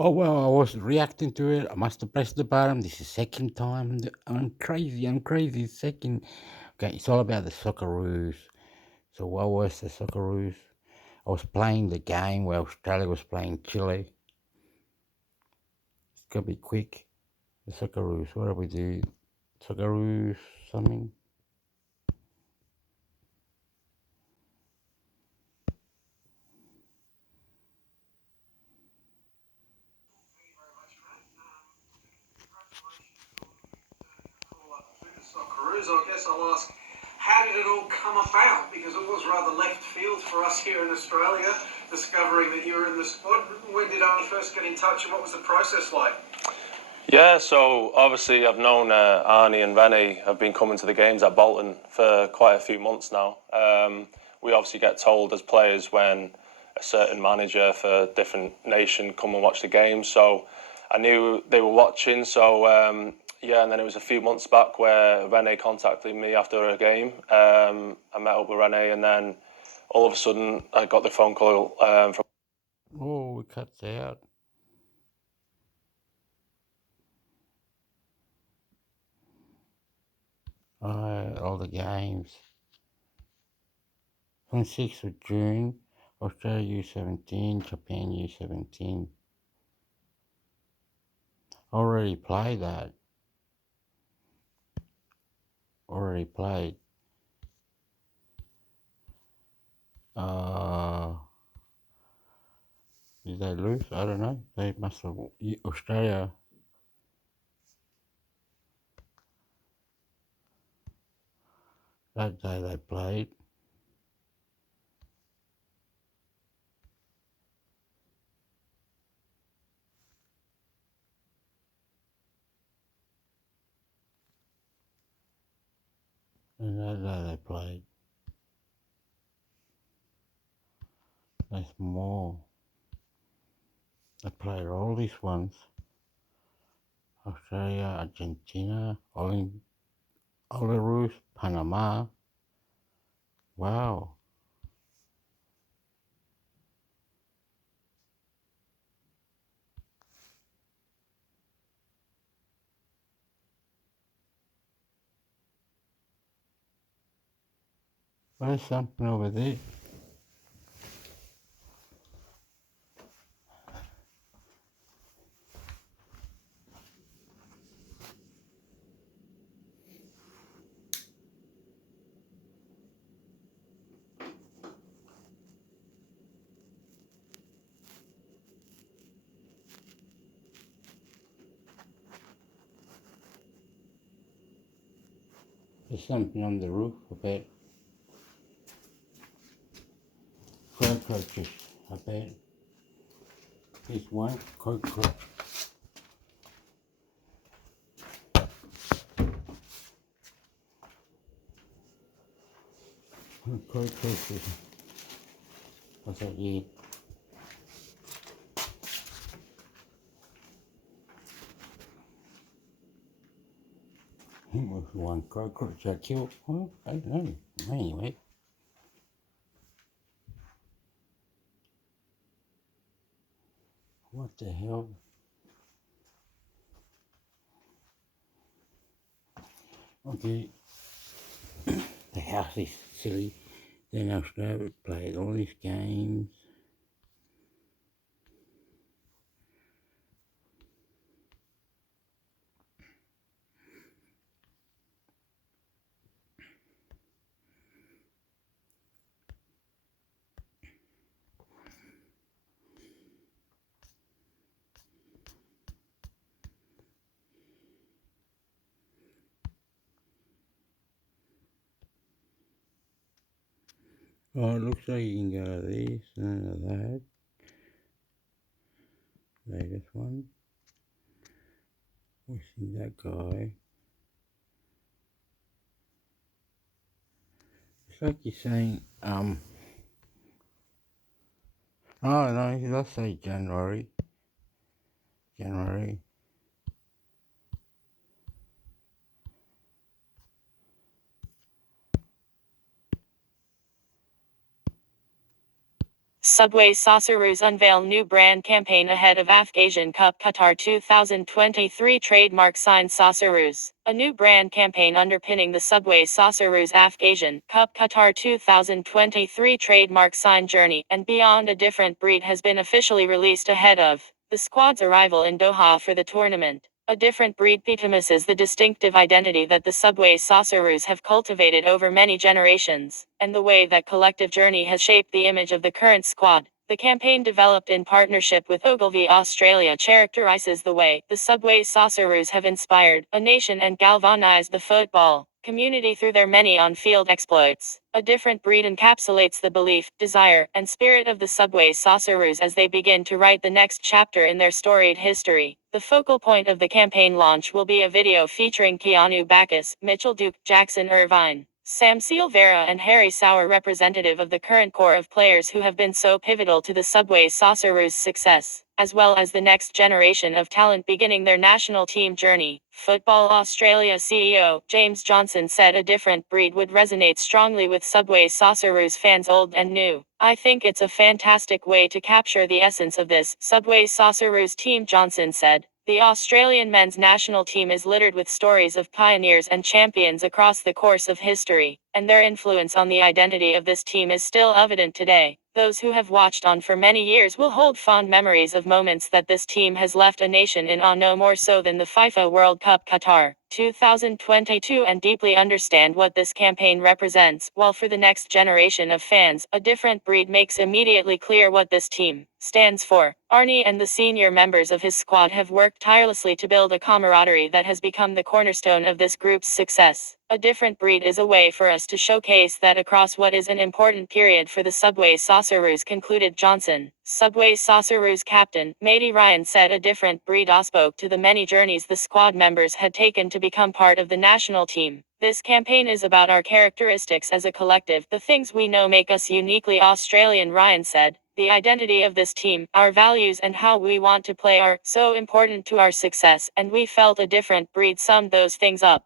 Oh well, I was reacting to it. I must have pressed the button. This is second time. I'm crazy. I'm crazy. Second. Okay, it's all about the Socceroos. So what was the Socceroos? I was playing the game where Australia was playing Chile. It's gonna be quick. The Socceroos. What do we do? Socceroos something. Socceroos, I guess I'll ask, how did it all come about? Because it was rather left field for us here in Australia, discovering that you were in the squad. When did Arnie first get in touch, and what was the process like? Yeah, so obviously I've known Arnie and Rennie have been coming to the games at Bolton for quite a few months now. We obviously get told as players when a certain manager for a different nation come and watch the game. So I knew they were watching. So yeah, and then it was a few months back where Rennie contacted me after a game. I met up with Rennie, and then all of a sudden I got the phone call from. Oh, it cuts out. All the games. 26th of June, Australia U17, Japan U17. Already played that. Already played. Uh, did they lose? I don't know. They must have. Australia. That day they played. And that day they played. There's more. They played all these ones. Australia, Argentina, Belarus, Panama. Wow. There's something over there. There's something on the roof, I bet. Cockroaches, I bet. There's one cockroach. Cockroaches. What's that, yeah? It was one cockroach I killed. Well, I don't know. Anyway. What the hell? Okay. The house is silly. Then Australia played all these games. Oh, it looks like you can go to this, none of that. Latest one. Wishing that guy. It's like you're saying, oh no, it does say January. January. Subway Socceroos unveil new brand campaign ahead of Asian Cup Qatar 2023 trademark sign Socceroos. A new brand campaign underpinning the Subway Socceroos Asian Cup Qatar 2023 trademark sign journey and beyond a different breed has been officially released ahead of the squad's arrival in Doha for the tournament. A different breed epitomises the distinctive identity that the Subway Socceroos have cultivated over many generations, and the way that collective journey has shaped the image of the current squad. The campaign, developed in partnership with Ogilvy Australia, characterizes the way the Subway Socceroos have inspired a nation and galvanized the football community through their many on-field exploits. A different breed encapsulates the belief, desire, and spirit of the Subway Socceroos as they begin to write the next chapter in their storied history. The focal point of the campaign launch will be a video featuring Keanu Backus, Mitchell Duke, Jackson Irvine, Sam Silvera and Harry Sauer, representative of the current core of players who have been so pivotal to the Subway Socceroos' success, as well as the next generation of talent beginning their national team journey. Football Australia CEO James Johnson said a different breed would resonate strongly with Subway Socceroos fans old and new. "I think it's a fantastic way to capture the essence of this Subway Socceroos team," Johnson said. The Australian men's national team is littered with stories of pioneers and champions across the course of history, and their influence on the identity of this team is still evident today. Those who have watched on for many years will hold fond memories of moments that this team has left a nation in awe, no more so than the FIFA World Cup Qatar 2022, and deeply understand what this campaign represents. While for the next generation of fans, a different breed makes immediately clear what this team stands for. Arnie and the senior members of his squad have worked tirelessly to build a camaraderie that has become the cornerstone of this group's success. A different breed is a way for us to showcase that across what is an important period for the Subway Socceroos, concluded Johnson. Subway Socceroos captain Matey Ryan said a different breed spoke to the many journeys the squad members had taken to become part of the national team. "This campaign is about our characteristics as a collective, the things we know make us uniquely Australian," Ryan said. "The identity of this team, our values and how we want to play are so important to our success, and we felt a different breed summed those things up."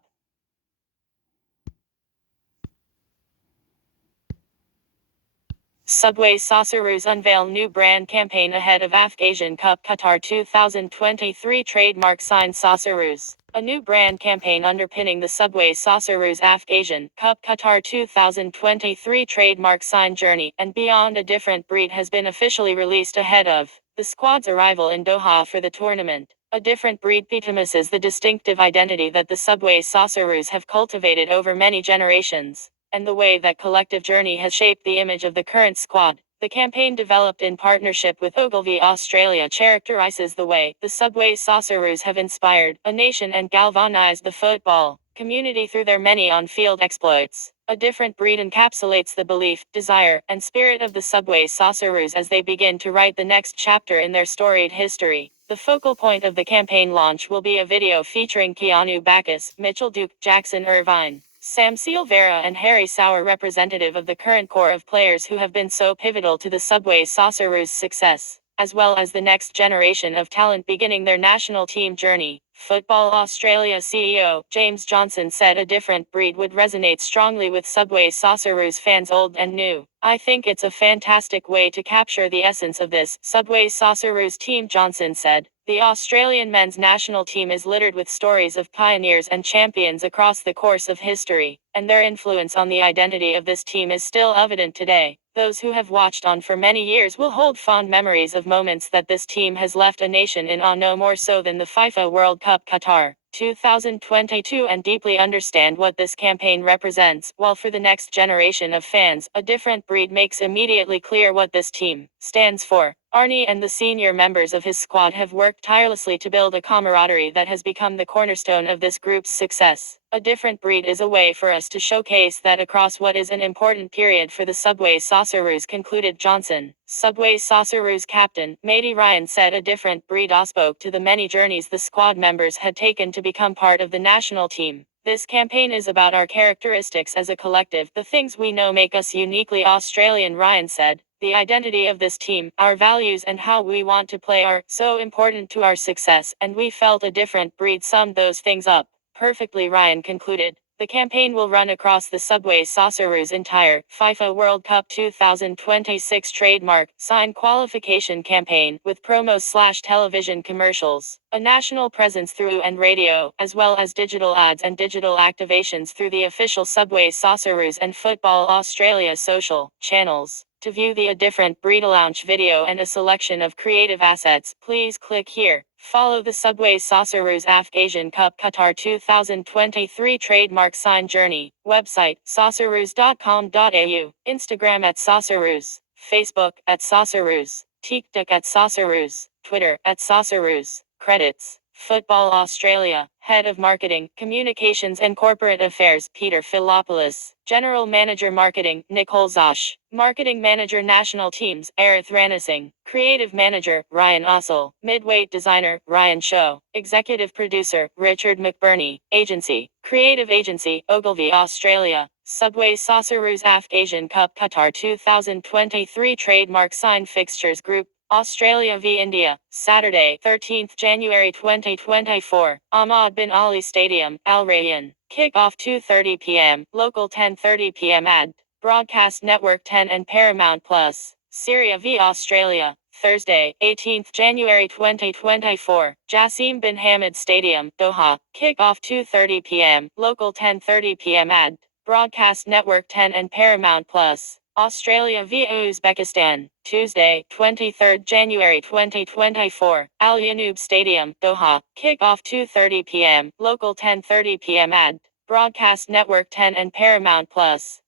Subway Socceroos unveil new brand campaign ahead of Asian Cup Qatar 2023 trademark sign Socceroos. A new brand campaign underpinning the Subway Socceroos Asian Cup Qatar 2023 trademark sign journey and beyond a different breed has been officially released ahead of the squad's arrival in Doha for the tournament. A different breed epitomises the distinctive identity that the Subway Socceroos have cultivated over many generations, and the way that collective journey has shaped the image of the current squad. The campaign, developed in partnership with Ogilvy Australia, characterizes the way the Subway Socceroos have inspired a nation and galvanized the football community through their many on-field exploits. A different breed encapsulates the belief, desire, and spirit of the Subway Socceroos as they begin to write the next chapter in their storied history. The focal point of the campaign launch will be a video featuring Keanu Backus, Mitchell Duke, Jackson Irvine, Sam Silvera and Harry Sauer, representative of the current core of players who have been so pivotal to the Subway Socceroos' success, as well as the next generation of talent beginning their national team journey. Football Australia CEO James Johnson said a different breed would resonate strongly with Subway Socceroos fans old and new. "I think it's a fantastic way to capture the essence of this Subway Socceroos team," Johnson said. The Australian men's national team is littered with stories of pioneers and champions across the course of history, and their influence on the identity of this team is still evident today. Those who have watched on for many years will hold fond memories of moments that this team has left a nation in awe, no more so than the FIFA World Cup Qatar 2022, and deeply understand what this campaign represents. While for the next generation of fans, a different breed makes immediately clear what this team stands for. Arnie and the senior members of his squad have worked tirelessly to build a camaraderie that has become the cornerstone of this group's success. A different breed is a way for us to showcase that across what is an important period for the Subway Socceroos, concluded Johnson. Subway Socceroos captain Matey Ryan said a different breed spoke to the many journeys the squad members had taken to become part of the national team. "This campaign is about our characteristics as a collective, the things we know make us uniquely Australian," Ryan said. "The identity of this team, our values and how we want to play are so important to our success, and we felt a different breed summed those things up perfectly," Ryan concluded. The campaign will run across the Subway Socceroos' entire FIFA World Cup 2026 trademark sign qualification campaign, with promos/television commercials, a national presence through and radio, as well as digital ads and digital activations through the official Subway Socceroos and Football Australia social channels. To view the A Different Breed launch video and a selection of creative assets, please click here. Follow the Subway Socceroos AFC Asian Cup Qatar 2023 trademark sign journey. Website, socceroos.com.au. Instagram @socceroos. Facebook @socceroos. TikTok @socceroos. Twitter @socceroos. Credits: Football Australia. Head of Marketing, Communications and Corporate Affairs, Peter Philopoulos. General Manager Marketing, Nicole Zosh. Marketing Manager National Teams, Arith Ranasinghe. Creative Manager, Ryan Ossel. Midweight Designer, Ryan Show. Executive Producer, Richard McBurney. Agency, Creative Agency, Ogilvy Australia. Subway Socceroos AFC Asian Cup Qatar 2023 trademark sign fixtures group. Australia v India, Saturday, 13th January 2024, Ahmad bin Ali Stadium, Al Rayyan. Kick-off 2:30 p.m., local 10:30 p.m. Ad. Broadcast Network 10 and Paramount Plus. Syria v Australia, Thursday, 18th January 2024, Jassim bin Hamad Stadium, Doha. Kick-off 2:30 p.m., local 10:30 p.m. Ad. Broadcast Network 10 and Paramount Plus. Australia v Uzbekistan, Tuesday, 23rd January 2024, Al Yanoub Stadium, Doha. Kick-off 2:30 p.m., local 10:30 p.m. Ad. Broadcast Network 10 and Paramount Plus.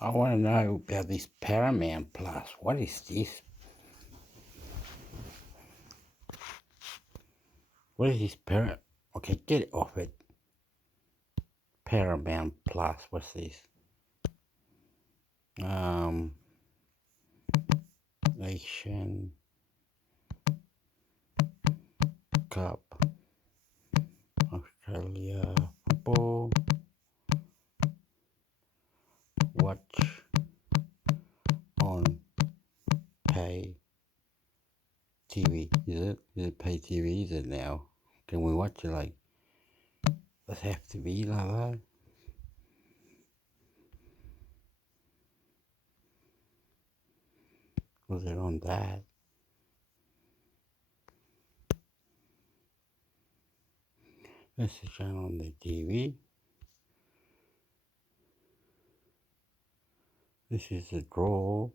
I want to know about this Paramount Plus. What is this? What is this Okay, get off it. Paramount Plus. What's this? Asian Cup Australia football. Watch on pay TV. Is it pay TV? Is it now? Can we watch it like? Does it have to be like that? Was it on that? This is channel on the TV. This is the draw.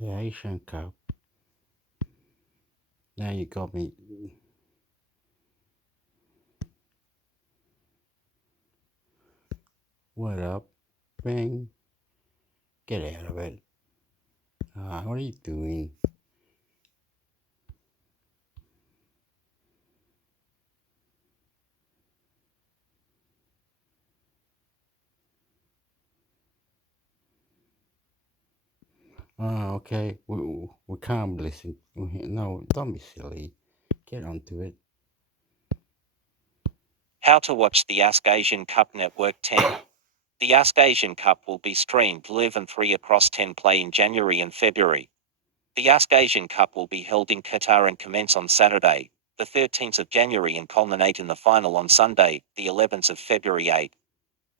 The Asian Cup. Now you got me. What up? Bang. Get out of it. What are you doing? Okay. We can't listen. No, don't be silly. Get onto it. How to watch the Ask Asian Cup Network 10. The Ask Asian Cup will be streamed live and free across 10 Play in January and February. The Ask Asian Cup will be held in Qatar and commence on Saturday, the 13th of January and culminate in the final on Sunday, the 11th of February 8.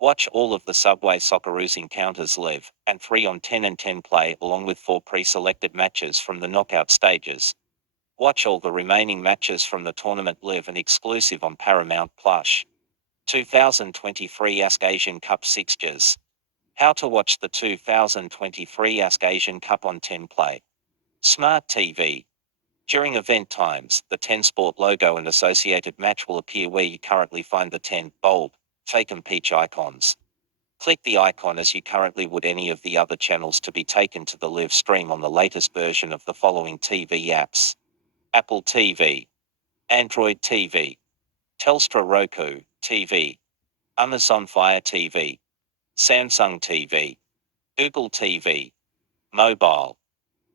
Watch all of the Subway Socceroos encounters live and free on 10 and 10 Play along with 4 pre-selected matches from the knockout stages. Watch all the remaining matches from the tournament live and exclusive on Paramount Plus. 2023 Ask Asian Cup fixtures. How to watch the 2023 Ask Asian Cup on 10 Play. Smart TV. During event times, the 10 Sport logo and associated match will appear where you currently find the 10 bold, fake and peach icons. Click the icon as you currently would any of the other channels to be taken to the live stream on the latest version of the following TV apps: Apple TV, Android TV, Telstra Roku TV, Amazon Fire TV, Samsung TV, Google TV, Mobile.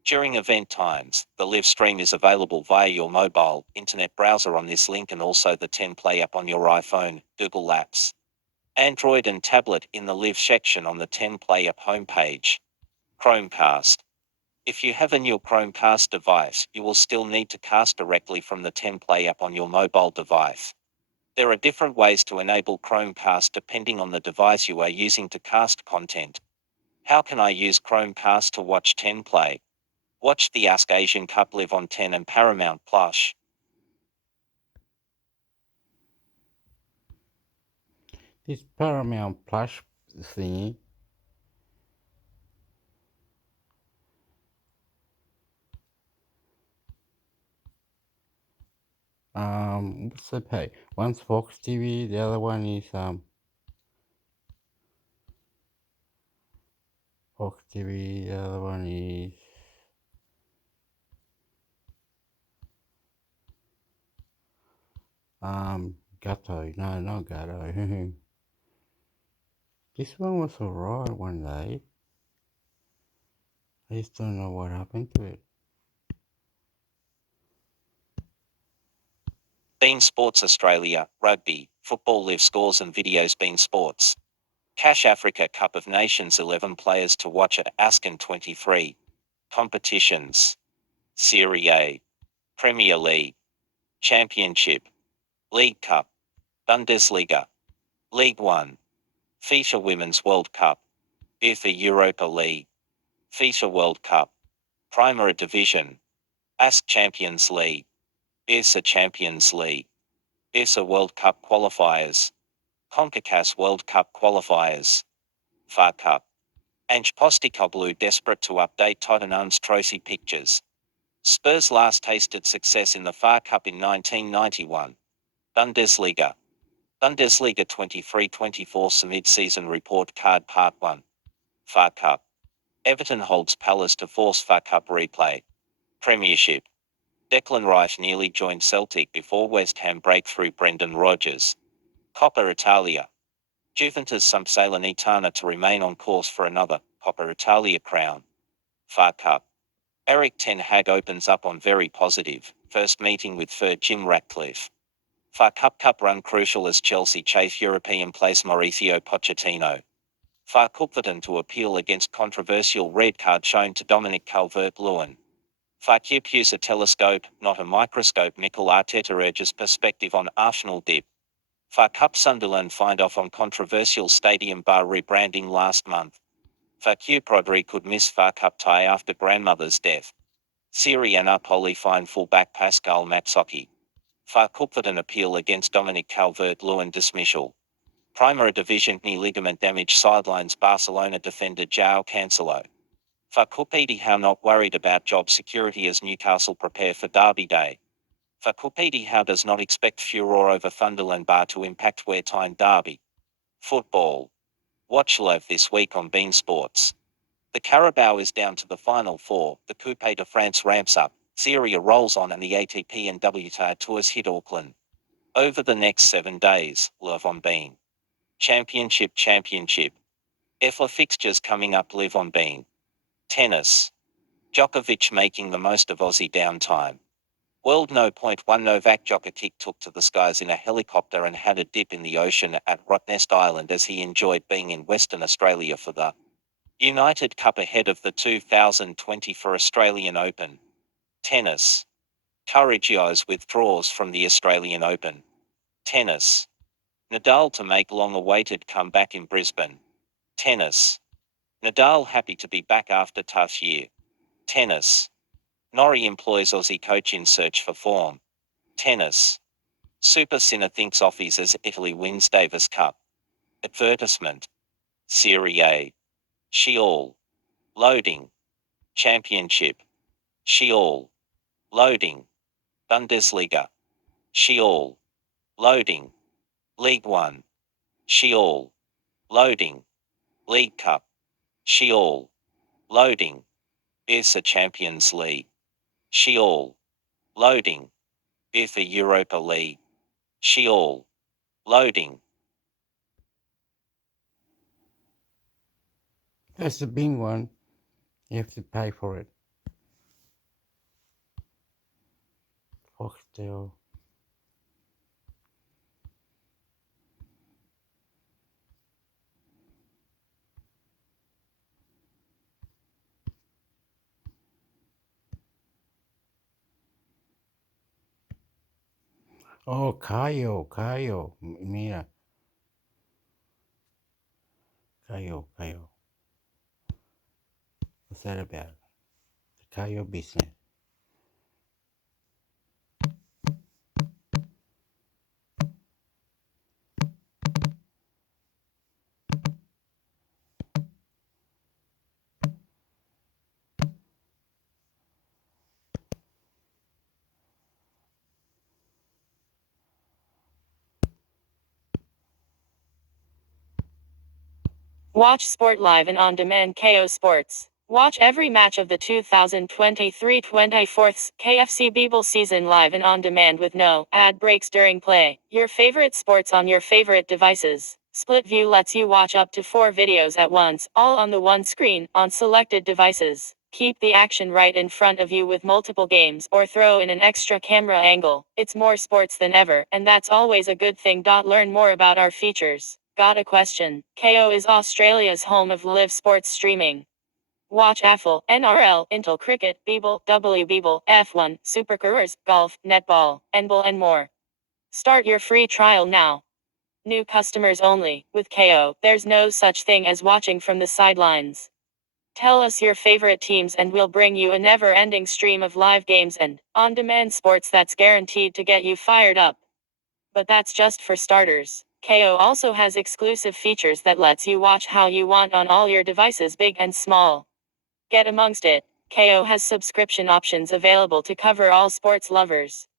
During event times, the live stream is available via your mobile internet browser on this link and also the 10 Play app on your iPhone, Google Apps, Android and tablet in the live section on the 10 Play app homepage. Chromecast. If you have a new Chromecast device, you will still need to cast directly from the 10 Play app on your mobile device. There are different ways to enable Chromecast depending on the device you are using to cast content. How can I use Chromecast to watch 10 Play? Watch the Ask Asian Cup live on 10 and Paramount Plus. This Paramount Plus thingy. What's the pay? One's Fox TV, the other one is Fox TV, the other one is Gatto. No, not Gatto. This one was alright one day. I just don't know what happened to it. Bein Sports Australia, Rugby, Football Live scores and videos. Bein Sports. Cash Africa Cup of Nations 11 players to watch at ASCON 23. Competitions. Serie A. Premier League. Championship. League Cup. Bundesliga. League One. FIFA Women's World Cup. UEFA Europa League. FIFA World Cup. Primera Division. ASC Champions League. IRSA Champions League. IRSA World Cup Qualifiers. CONCACAF World Cup Qualifiers. FA Cup. Ange Postecoglou desperate to update Tottenham's trophy pictures. Spurs last tasted success in the FA Cup in 1991. Bundesliga. Bundesliga 23-24 mid-season report card part 1. FA Cup. Everton holds Palace to force FA Cup replay. Premiership. Declan Rice nearly joined Celtic before West Ham breakthrough Brendan Rodgers. Coppa Italia. Juventus some Salernitana to remain on course for another Coppa Italia crown. FA Cup. Eric Ten Hag opens up on very positive first meeting with Jim Ratcliffe. FA Cup run crucial as Chelsea chase European place Mauricio Pochettino. FA Cupverden to appeal against controversial red card shown to Dominic Calvert-Lewin. FA Cup use a telescope, not a microscope. Mikel Arteta urges perspective on Arsenal dip. FA Cup Sunderland find off on controversial stadium bar rebranding last month. FA Cup Rodri could miss FA Cup tie after grandmother's death. Serie A Napoli fine fullback Pascal Mazzocchi. FA Cupverden appeal against Dominic Calvert-Lewin dismissal. Primera Division knee ligament damage sidelines Barcelona defender João Cancelo. FA Cup Eddie Howe not worried about job security as Newcastle prepare for Derby Day. FA Cup Eddie Howe does not expect furore over Thunderland bar to impact Wear-Tyne Derby. Football. Watch live this week on Bein Sports. The Carabao is down to the final four, the Coupe de France ramps up, Serie A rolls on and the ATP and WTA Tours hit Auckland. Over the next 7 days, live on Bein. Championship. FA fixtures coming up live on Bein. Tennis. Djokovic making the most of Aussie downtime. World No.1 Novak Djokovic took to the skies in a helicopter and had a dip in the ocean at Rottnest Island as he enjoyed being in Western Australia for the United Cup ahead of the 2024 Australian Open. Tennis. Kyrgios withdraws from the Australian Open. Tennis. Nadal to make long-awaited comeback in Brisbane. Tennis. Nadal happy to be back after tough year. Tennis. Norrie employs Aussie coach in search for form. Tennis. Super Sinner thinks offies as Italy wins Davis Cup. Advertisement. Serie A. Sheol. Loading. Championship. Sheol. Loading. Bundesliga. Sheol. Loading. League One. Sheol. Loading. League Cup. Sheol. Loading. IRSA Champions League. Sheol. Loading. UEFA Europa League. Sheol. Loading. That's the big one. You have to pay for it. Still. Oh, Cayo. Mira, Cayo. What's that about? The Cayo business. Watch sport live and on demand KO Sports. Watch every match of the 2023-24 KFC Beeble season live and on demand with no ad breaks during play. Your favorite sports on your favorite devices. Split View lets you watch up to 4 videos at once, all on the one screen, on selected devices. Keep the action right in front of you with multiple games or throw in an extra camera angle. It's more sports than ever, and that's always a good thing. Learn more about our features. Got a question? KO is Australia's home of live sports streaming. Watch AFL, NRL, Intel Cricket, Beeble, WBeeble, F1, Supercross, Golf, Netball, NBall and more. Start your free trial now. New customers only. With KO, there's no such thing as watching from the sidelines. Tell us your favorite teams and we'll bring you a never-ending stream of live games and on-demand sports that's guaranteed to get you fired up. But that's just for starters. KO also has exclusive features that lets you watch how you want on all your devices, big and small. Get amongst it. KO has subscription options available to cover all sports lovers.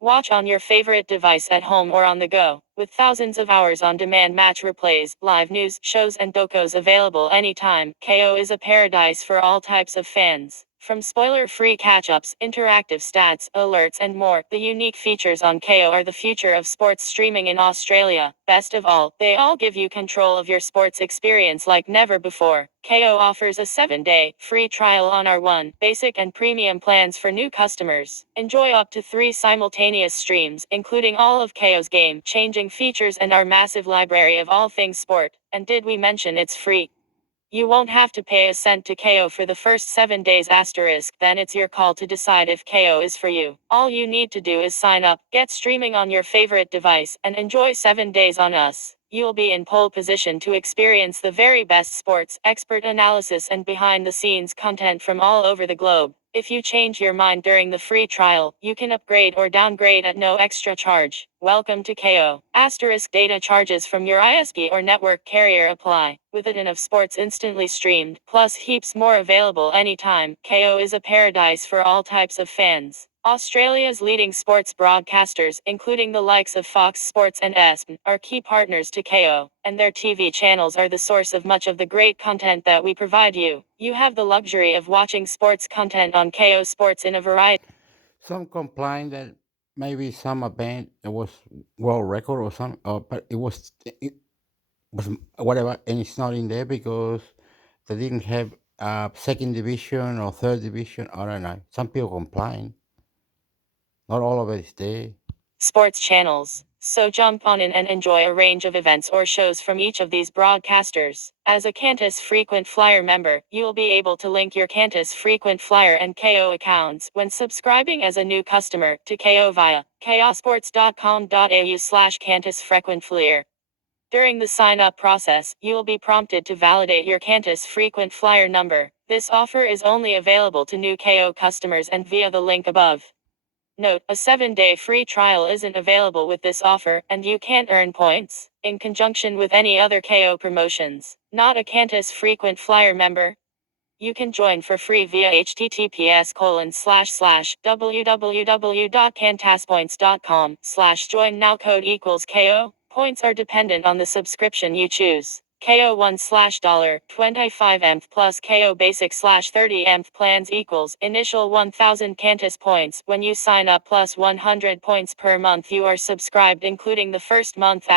Watch on your favorite device at home or on the go, with thousands of hours on-demand match replays, live news, shows and docos available anytime. KO is a paradise for all types of fans. From spoiler-free catch-ups, interactive stats, alerts and more, the unique features on KO are the future of sports streaming in Australia. Best of all, they all give you control of your sports experience like never before. KO offers a 7-day free trial on our One, Basic and Premium plans for new customers. Enjoy up to 3 simultaneous streams, including all of KO's game-changing features and our massive library of all things sport. And did we mention it's free? You won't have to pay a cent to KO for the first 7 days *, then it's your call to decide if KO is for you. All you need to do is sign up, get streaming on your favorite device, and enjoy 7 days on us. You'll be in pole position to experience the very best sports, expert analysis and behind-the-scenes content from all over the globe. If you change your mind during the free trial, you can upgrade or downgrade at no extra charge. Welcome to KO. * data charges from your ISP or network carrier apply. With a ton of sports instantly streamed, plus heaps more available anytime, KO is a paradise for all types of fans. Australia's leading sports broadcasters, including the likes of Fox Sports and ESPN, are key partners to KO, and their TV channels are the source of much of the great content that we provide you. You have the luxury of watching sports content on KO Sports in a variety. Some complain that maybe some event it was world record or some, but it was whatever, and it's not in there because they didn't have second division or third division. I don't know. Some people complain. Not all of it is there. Sports channels. So jump on in and enjoy a range of events or shows from each of these broadcasters. As a Qantas Frequent Flyer member, you'll be able to link your Qantas Frequent Flyer and KO accounts when subscribing as a new customer to KO via kosports.com.au/Qantas Frequent Flyer. During the sign-up process, you will be prompted to validate your Qantas Frequent Flyer number. This offer is only available to new KO customers and via the link above. Note, a 7-day free trial isn't available with this offer, and you can't earn points in conjunction with any other KO promotions. Not a Qantas Frequent Flyer member? You can join for free via https://www.qantaspoints.com/join now code equals KO. Points are dependent on the subscription you choose. KO $1/$25 plus KO Basic /30 plans equals initial 1000 Qantas points. When you sign up plus 100 points per month you are subscribed including the first month *.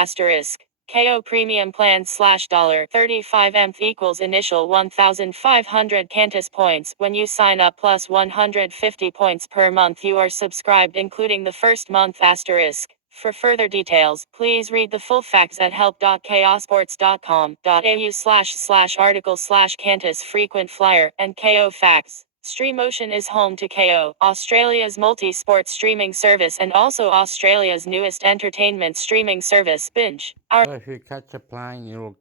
KO Premium Plan $35th equals initial 1,500 Cantus points. When you sign up plus 150 points per month you are subscribed including the first month asterisk. For further details, please read the full facts at help.kosports.com.au/article/Cantus frequent flyer and KO facts. StreamOcean is home to KO, Australia's multi-sport streaming service and also Australia's newest entertainment streaming service, Binge. So if you catch a plane, you'll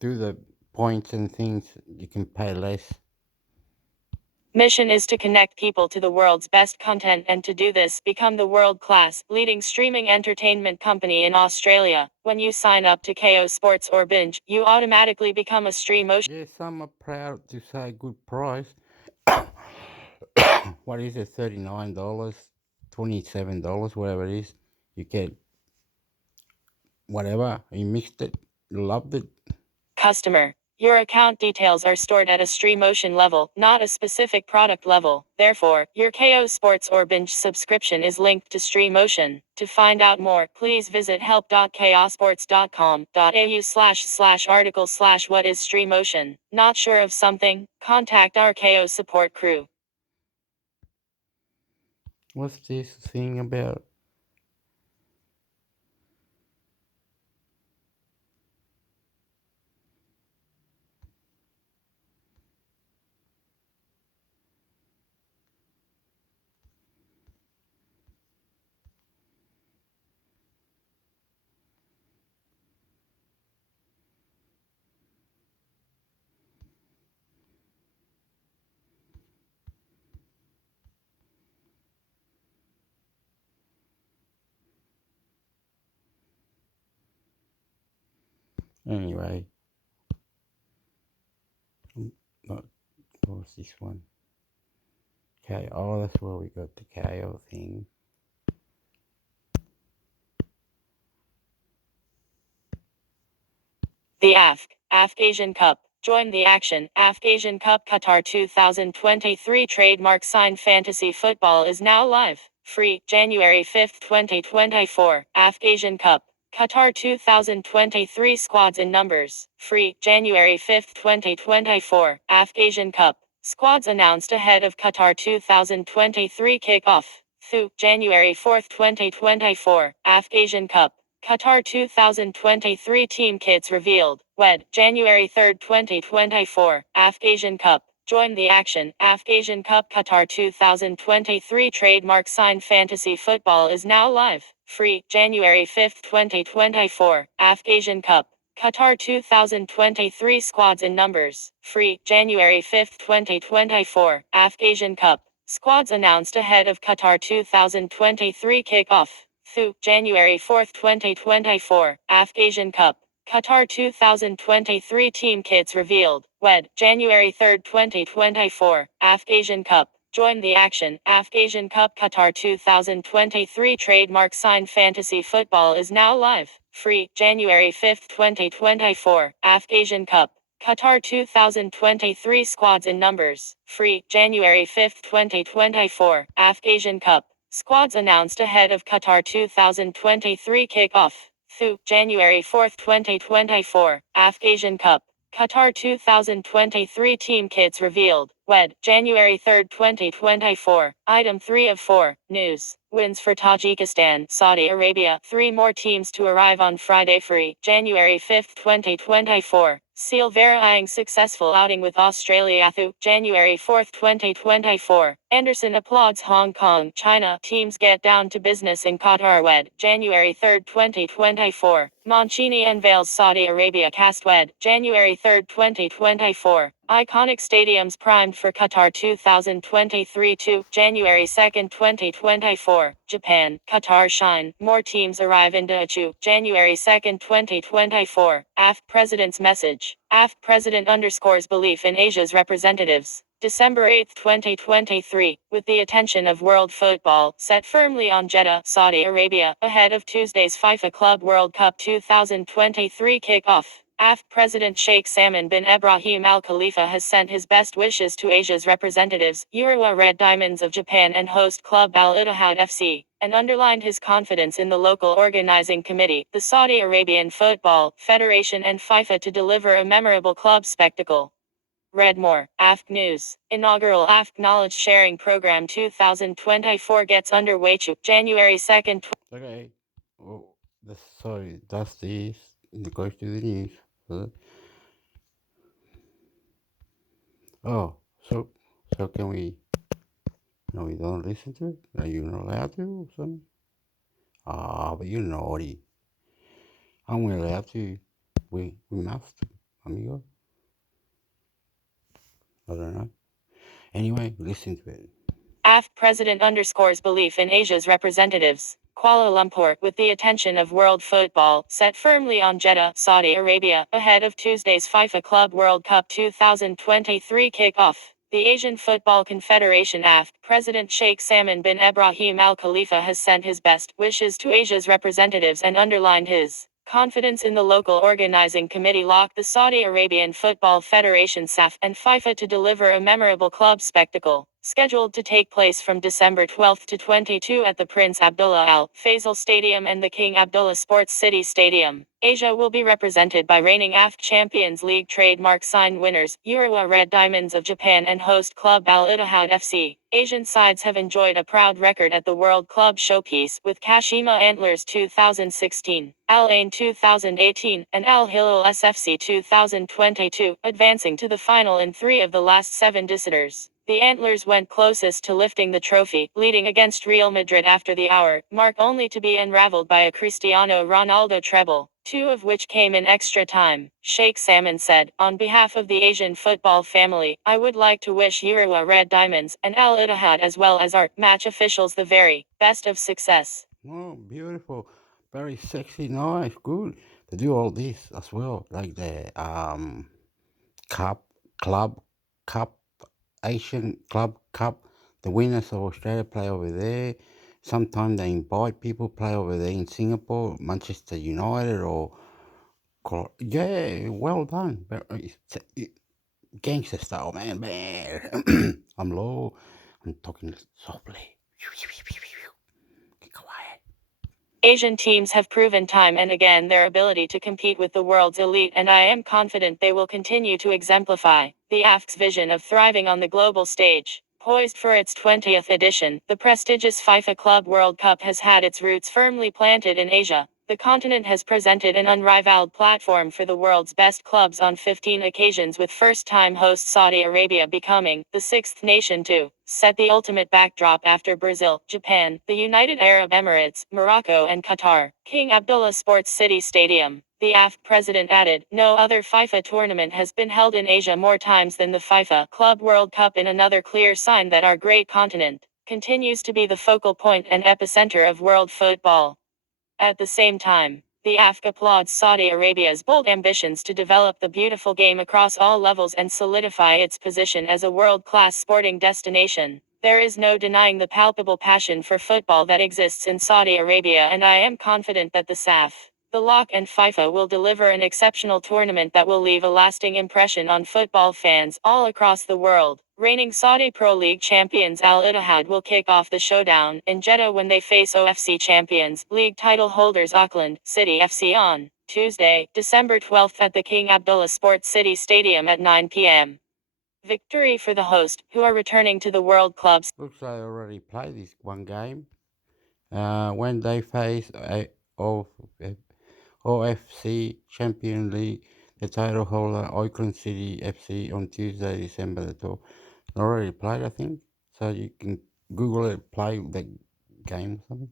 do the points and things. You can pay less. Mission is to connect people to the world's best content and to do this, become the world-class, leading streaming entertainment company in Australia. When you sign up to KO Sports or Binge, you automatically become a StreamOcean. Yes, some are proud to say good price. What is it, $39, $27, whatever it is. You get whatever, you mixed it, you loved it. Customer. Your account details are stored at a StreamOcean level, not a specific product level. Therefore, your KO Sports or Binge subscription is linked to StreamOcean. To find out more, please visit help.kosports.com.au/article/what is StreamOcean. Not sure of something? Contact our KO support crew. What's this thing about? Anyway, not, what was this one? Okay, oh, that's where we got the KO thing. The AFC Asian Cup. Join the action. AFC Asian Cup Qatar 2023 trademark sign fantasy football is now live. Free, January 5, 2024. AFC Asian Cup. Qatar 2023 squads and numbers. Free, January 5, 2024. AFC Asian Cup. Squads announced ahead of Qatar 2023 kickoff. Thu, January 4, 2024. AFC Asian Cup. Qatar 2023 team kits revealed. WED, January 3, 2024. AFC Asian Cup. Join the action. AFC Asian Cup Qatar 2023 trademark sign fantasy football is now live. Free, January 5, 2024. AFC Asian Cup. Qatar 2023 squads and numbers. Free, January 5, 2024. AFC Asian Cup. Squads announced ahead of Qatar 2023 kickoff. Thu, January 4, 2024. AFC Asian Cup. Qatar 2023 team kits revealed. WED, January 3, 2024. AFC Asian Cup. Join the action. AFC Asian Cup Qatar 2023 trademark sign fantasy football is now live. Free, January 5, 2024. AFC Asian Cup. Qatar 2023 squads and numbers. Free, January 5, 2024. AFC Asian Cup. Squads announced ahead of Qatar 2023 kickoff. Thu, January 4, 2024. AFC Asian Cup. Qatar 2023 team kits revealed. WED, January 3, 2024. Item 3 of 4. News. Wins for Tajikistan, Saudi Arabia. 3 more teams to arrive on Friday. Free, January 5, 2024. Seal verifying successful outing with Australia. Thu, January 4, 2024. Anderson applauds Hong Kong, China. Teams get down to business in Qatar. WED, January 3, 2024. Mancini unveils Saudi Arabia cast. WED, January 3, 2024. Iconic stadiums primed for Qatar 2023 to January 2, 2024. Japan, Qatar shine. More teams arrive in Daeju, January 2, 2024. AFC President's message. AFC President underscores belief in Asia's representatives. December 8, 2023, with the attention of world football set firmly on Jeddah, Saudi Arabia, ahead of Tuesday's FIFA Club World Cup 2023 kickoff. AFC President Sheikh Salman bin Ebrahim Al Khalifa has sent his best wishes to Asia's representatives, Urawa Red Diamonds of Japan and host club Al Ittihad FC, and underlined his confidence in the local organizing committee, the Saudi Arabian Football Federation and FIFA to deliver a memorable club spectacle. Read more. AFC News. Inaugural AFC Knowledge Sharing Program 2024 gets underway January 2nd. Okay. Oh, sorry, that's this. It goes to the news. Uh, Oh, so can we? No, we don't listen to it. Are you not allowed to? Or something? Ah, but you're naughty. I'm allowed to. We must, amigo. I don't know. Anyway, listen to it. AFC President underscores belief in Asia's representatives. Kuala Lumpur, with the attention of world football, set firmly on Jeddah, Saudi Arabia, ahead of Tuesday's FIFA Club World Cup 2023 kick-off. The Asian Football Confederation AFC President Sheikh Salman bin Ebrahim Al Khalifa has sent his best wishes to Asia's representatives and underlined his confidence in the local organizing committee the Saudi Arabian Football Federation SAF and FIFA to deliver a memorable club spectacle. Scheduled to take place from December 12 to 22 at the Prince Abdullah Al Faisal Stadium and the King Abdullah Sports City Stadium. Asia will be represented by reigning AFC Champions League trademark sign winners, Urawa Red Diamonds of Japan and host club Al Ittihad FC. Asian sides have enjoyed a proud record at the World Club Showpiece with Kashima Antlers 2016, Al Ain 2018, and Al Hilal SFC 2022, advancing to the final in 3 of the last 7 visitors. The Antlers went closest to lifting the trophy, leading against Real Madrid after the hour mark only to be unraveled by a Cristiano Ronaldo treble, 2 of which came in extra time. Sheikh Salman said, "On behalf of the Asian football family, I would like to wish Urawa Red Diamonds and Al Ittihad as well as our match officials the very best of success." Oh, beautiful, very sexy, nice, good. They do all this as well, like the cup, club, cup, Asian club cup. The winners of Australia play over there. Sometimes they invite people play over there in Singapore, Manchester United, or yeah, well done. Gangster style, man. I'm low. I'm talking softly. Get quiet. Asian teams have proven time and again their ability to compete with the world's elite, and I am confident they will continue to exemplify the AFC's vision of thriving on the global stage. Poised for its 20th edition, the prestigious FIFA Club World Cup has had its roots firmly planted in Asia. The continent has presented an unrivaled platform for the world's best clubs on 15 occasions, with first-time host Saudi Arabia becoming the 6th nation to set the ultimate backdrop after Brazil, Japan, the United Arab Emirates, Morocco and Qatar. King Abdullah Sports City Stadium. The AFC president added, "No other FIFA tournament has been held in Asia more times than the FIFA Club World Cup, in another clear sign that our great continent continues to be the focal point and epicenter of world football." At the same time, the AFC applauds Saudi Arabia's bold ambitions to develop the beautiful game across all levels and solidify its position as a world-class sporting destination. There is no denying the palpable passion for football that exists in Saudi Arabia, and I am confident that the SAF, the LOC and FIFA will deliver an exceptional tournament that will leave a lasting impression on football fans all across the world. Reigning Saudi Pro League champions Al Ittihad will kick off the showdown in Jeddah when they face OFC champions, league title holders Auckland City FC on Tuesday, December 12th at the King Abdullah Sports City Stadium at 9 p.m. Victory for the host, who are returning to the World Clubs. Looks like I already played this one game. When they face of OFC Champion League, the title holder Auckland City FC on Tuesday, December the 12th. I already played, I think. So you can Google it, play the game or something.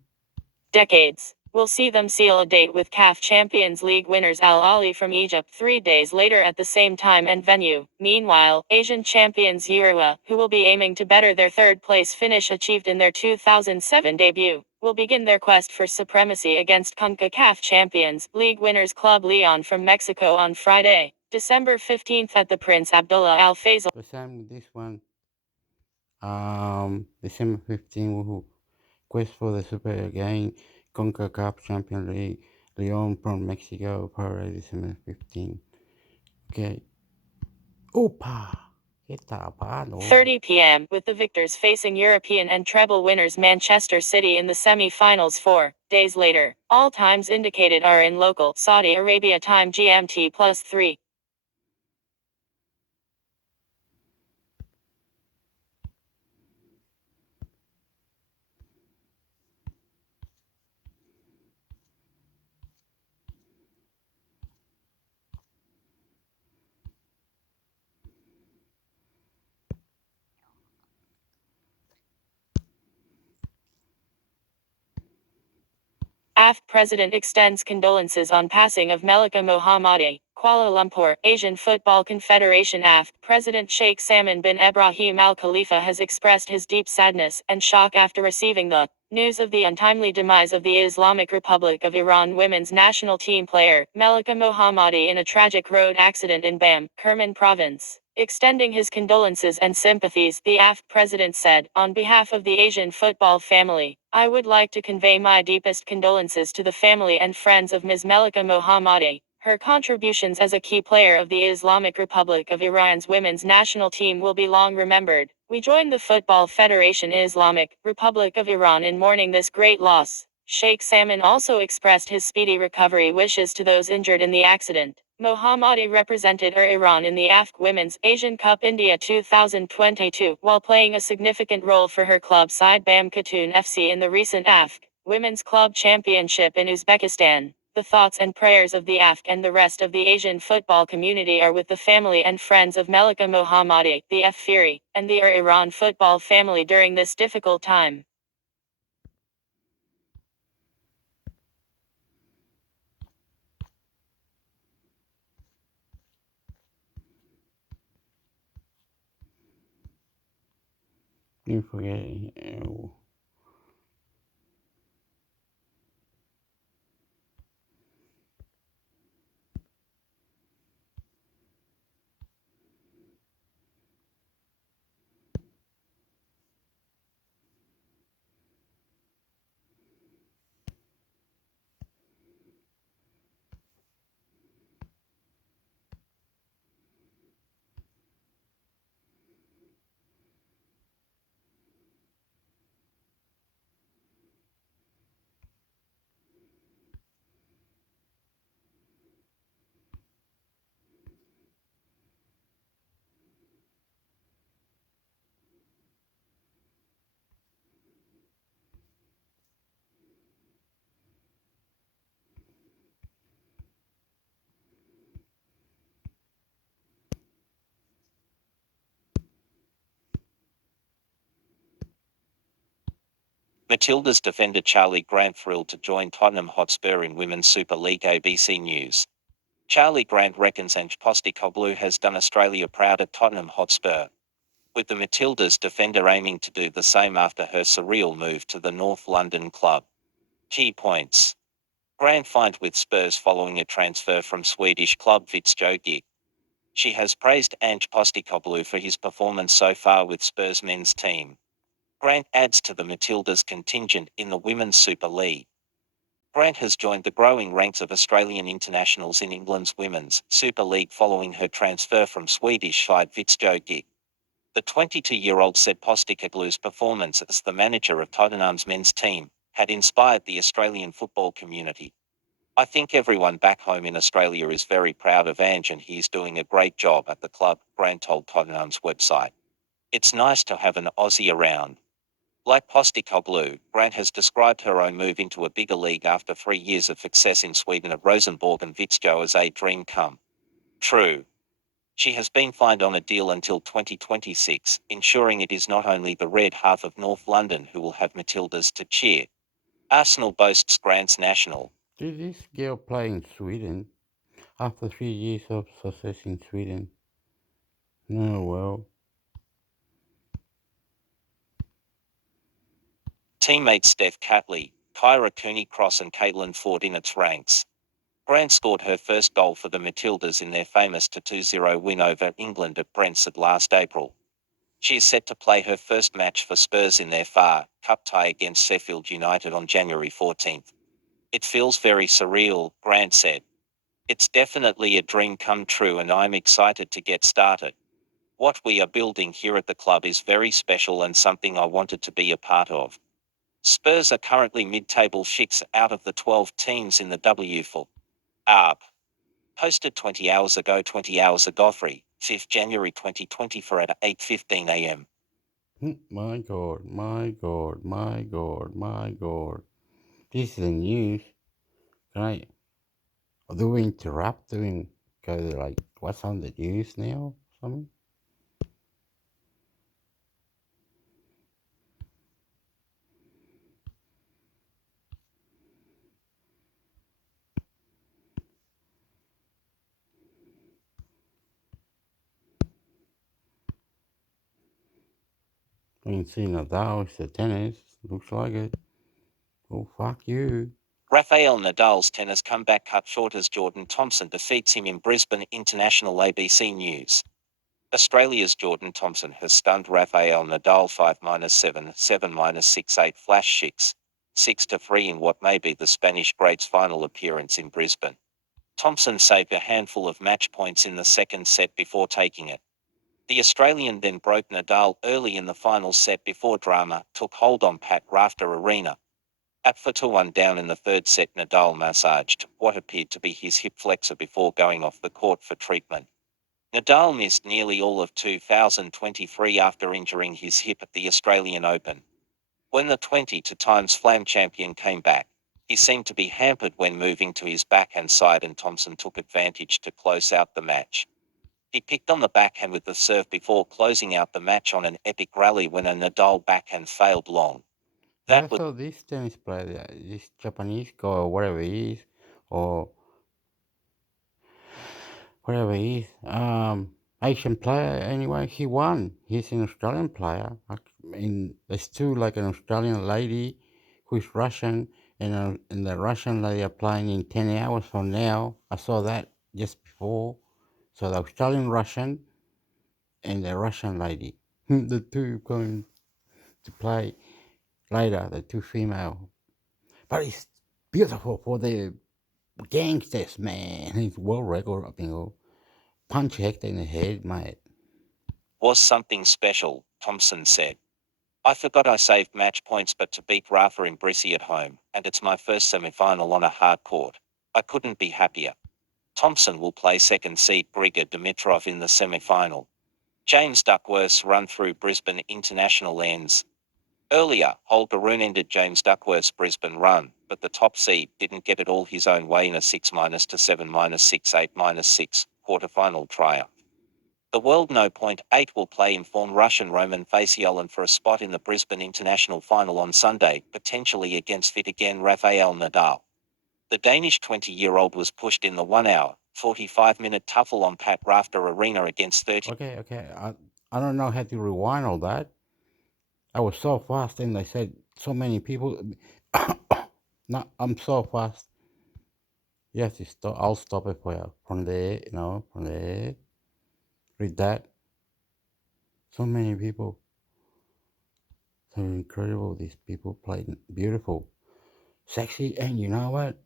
Decades. We'll see them seal a date with CAF Champions League winners Al Ahly from Egypt 3 days later at the same time and venue. Meanwhile, Asian champions Urawa, who will be aiming to better their third-place finish achieved in their 2007 debut, will begin their quest for supremacy against CONCACAF Champions League winners Club Leon from Mexico on Friday, December 15th at the Prince Abdullah Al Faisal. The same with this one. December 15th, quest for the Super again, CONCACAF Champions League, Leon from Mexico, Parade, December 15th. Okay. Opa! Kita pa, no? 30 p.m. with the victors facing European and treble winners Manchester City in the semi-finals 4 days later. All times indicated are in local Saudi Arabia time GMT +3. AFC President extends condolences on passing of Melika Mohammadi. Kuala Lumpur, Asian Football Confederation AFC President Sheikh Salman bin Ebrahim Al Khalifa has expressed his deep sadness and shock after receiving the news of the untimely demise of the Islamic Republic of Iran women's national team player, Melika Mohammadi, in a tragic road accident in Bam, Kerman Province. Extending his condolences and sympathies, the AFC president said, on behalf of the Asian football family, I would like to convey my deepest condolences to the family and friends of Ms. Melika Mohammadi. Her contributions as a key player of the Islamic Republic of Iran's women's national team will be long remembered. We join the Football Federation Islamic Republic of Iran in mourning this great loss. Sheikh Salman also expressed his speedy recovery wishes to those injured in the accident. Mohammadi represented Iran in the AFC Women's Asian Cup India 2022, while playing a significant role for her club side Bam Khatoon FC in the recent AFC Women's Club Championship in Uzbekistan. The thoughts and prayers of the AFC and the rest of the Asian football community are with the family and friends of Melika Mohammadi, the F Fury, and the Iran football family during this difficult time. You forget. Matilda's defender Charlie Grant thrilled to join Tottenham Hotspur in Women's Super League. ABC News. Charlie Grant reckons Ange Postecoglou has done Australia proud at Tottenham Hotspur, with the Matildas defender aiming to do the same after her surreal move to the North London club. Key points. Grant signed with Spurs following a transfer from Swedish club Vittsjö. She has praised Ange Postecoglou for his performance so far with Spurs men's team. Grant adds to the Matildas contingent in the Women's Super League. Grant has joined the growing ranks of Australian internationals in England's Women's Super League following her transfer from Swedish side Vittsjö. The 22-year-old said Postecoglou's performance as the manager of Tottenham's men's team had inspired the Australian football community. I think everyone back home in Australia is very proud of Ange and he's doing a great job at the club, Grant told Tottenham's website. It's nice to have an Aussie around. Like Postecoglou, Grant has described her own move into a bigger league after 3 years of success in Sweden at Rosenborg and Vittsjö as a dream come true. She has been signed on a deal until 2026, ensuring it is not only the red half of North London who will have Matildas to cheer. Arsenal boasts Grant's national. Did this girl play in Sweden after 3 years of success in Sweden? Oh, well. Teammates Steph Catley, Kyra Cooney-Cross and Caitlin Ford in its ranks. Grant scored her first goal for the Matildas in their famous 2-0 win over England at Brentford last April. She is set to play her first match for Spurs in their FA Cup tie against Sheffield United on January 14. It feels very surreal, Grant said. It's definitely a dream come true and I'm excited to get started. What we are building here at the club is very special and something I wanted to be a part of. Spurs are currently mid-table 6 out of the 12 teams in the W4. ARB. Posted 20 hours ago 5th January 2024 at 8:15 a.m. My God, my God, my God, my God. This is the news. Can I do we interrupt? Go like what's on the news now? Something? I can see Nadal, it's the tennis. Looks like it. Oh fuck you. Rafael Nadal's tennis comeback cut short as Jordan Thompson defeats him in Brisbane. International ABC News. Australia's Jordan Thompson has stunned Rafael Nadal 5-7, 7-6, 8-6, 6-3 in what may be the Spanish great's final appearance in Brisbane. Thompson saved a handful of match points in the second set before taking it. The Australian then broke Nadal early in the final set before drama took hold on Pat Rafter Arena. At 4-1 down in the third set, Nadal massaged what appeared to be his hip flexor before going off the court for treatment. Nadal missed nearly all of 2023 after injuring his hip at the Australian Open. When the 20-times Slam champion came back, he seemed to be hampered when moving to his backhand side and Thompson took advantage to close out the match. He picked on the backhand with the serve before closing out the match on an epic rally when a Nadal backhand failed long. Yeah, I That was saw this tennis player, this Japanese guy or whatever he is, or whatever he is, Asian player anyway, he won. He's an Australian player. There's two, like an Australian lady who's Russian, and the Russian lady are playing in 10 hours from now. I saw that just before. So the Australian Russian and the Russian lady, the two going to play later, the two female. But it's beautiful for the gangsters, man. It's world record, punch Hector in the head, mate. was something special, Thompson said. I forgot I saved match points but to beat Rafa in Brisbane at home, and it's my first semi-final on a hard court. I couldn't be happier. Thompson will play second seed Grigor Dimitrov in the semi-final. James Duckworth's run through Brisbane International ends. Earlier, Holger Rune ended James Duckworth's Brisbane run, but the top seed didn't get it all his own way in a 6-7-6, 8-6 quarter-final triumph. The world No. 8 will play informed Russian Roman Fasciolin for a spot in the Brisbane International Final on Sunday, potentially against fit again Rafael Nadal. The Danish 20-year-old was pushed in the 1-hour, 45-minute tussle on Pat Rafter Arena against 30. Okay. I don't know how to rewind all that. I was so fast, and they said so many people. No, I'm so fast. You have to stop. I'll stop it for you. From there, from there. Read that. So many people. So incredible. These people played beautiful, sexy, and you know what?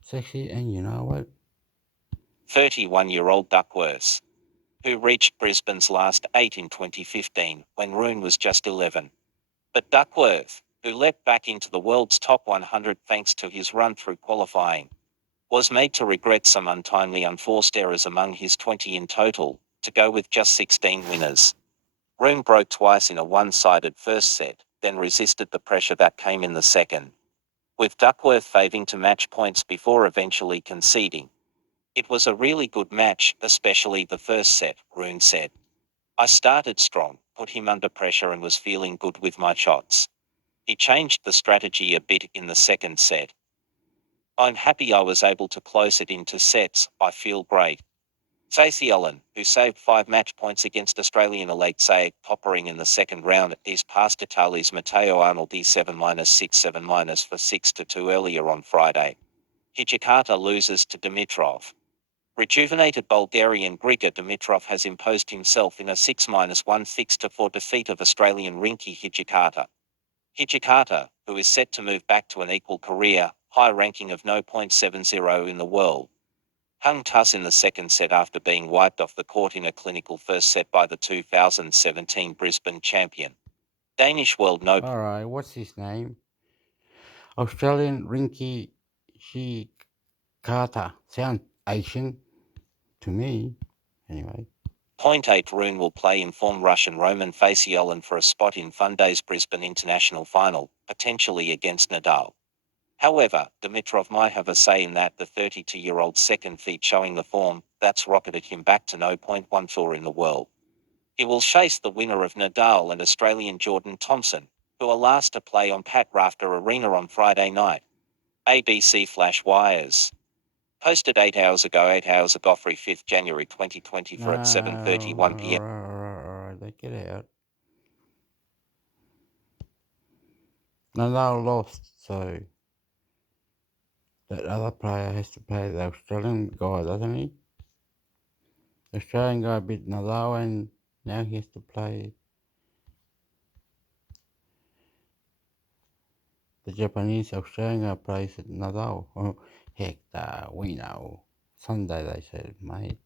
Sexy, and you know what? 31-year-old Duckworth, who reached Brisbane's last 8 in 2015 when Rune was just 11. But Duckworth, who leapt back into the world's top 100 thanks to his run through qualifying, was made to regret some untimely unforced errors among his 20 in total, to go with just 16 winners. Rune broke twice in a one-sided first set, then resisted the pressure that came in the second, with Duckworth favoring to match points before eventually conceding. It was a really good match, especially the first set, Rune said. I started strong, put him under pressure and was feeling good with my shots. He changed the strategy a bit in the second set. I'm happy I was able to close it into sets, I feel great. Fasciolin, who saved 5 match points against Australian elite Saeed Poppering in the second round, is past Italy's Matteo Arnoldi 7-6, 7-4, 6-2 earlier on Friday. Hijikata loses to Dimitrov. Rejuvenated Bulgarian Grigor Dimitrov has imposed himself in a 6-1 fixture for defeat of Australian Rinky Hijikata. Hijikata, who is set to move back to an equal career high ranking of 0.70 in the world, hung tough in the second set after being wiped off the court in a clinical first set by the 2017 Brisbane champion. Danish world no. All right, what's his name? Australian Rinky Shikata. Sounds Asian to me. Anyway. 0.8 Rune will play in form Russian Roman Fasciolan for a spot in Funday's Brisbane International Final, potentially against Nadal. However, Dimitrov might have a say in that. The 32-year-old's second feat showing the form that's rocketed him back to 0.14 in the world. He will chase the winner of Nadal and Australian Jordan Thompson, who are last to play on Pat Rafter Arena on Friday night. ABC Flash Wires. Posted 8 hours ago, 5th January 2024 at 7:31 p.m. Alright, they get out. Nadal lost, so that other player has to play the Australian guy, doesn't he? The Australian guy beat Nadal and now he has to play the Japanese Australian guy plays Nadal. Oh, heck, we know. Sunday they said, mate.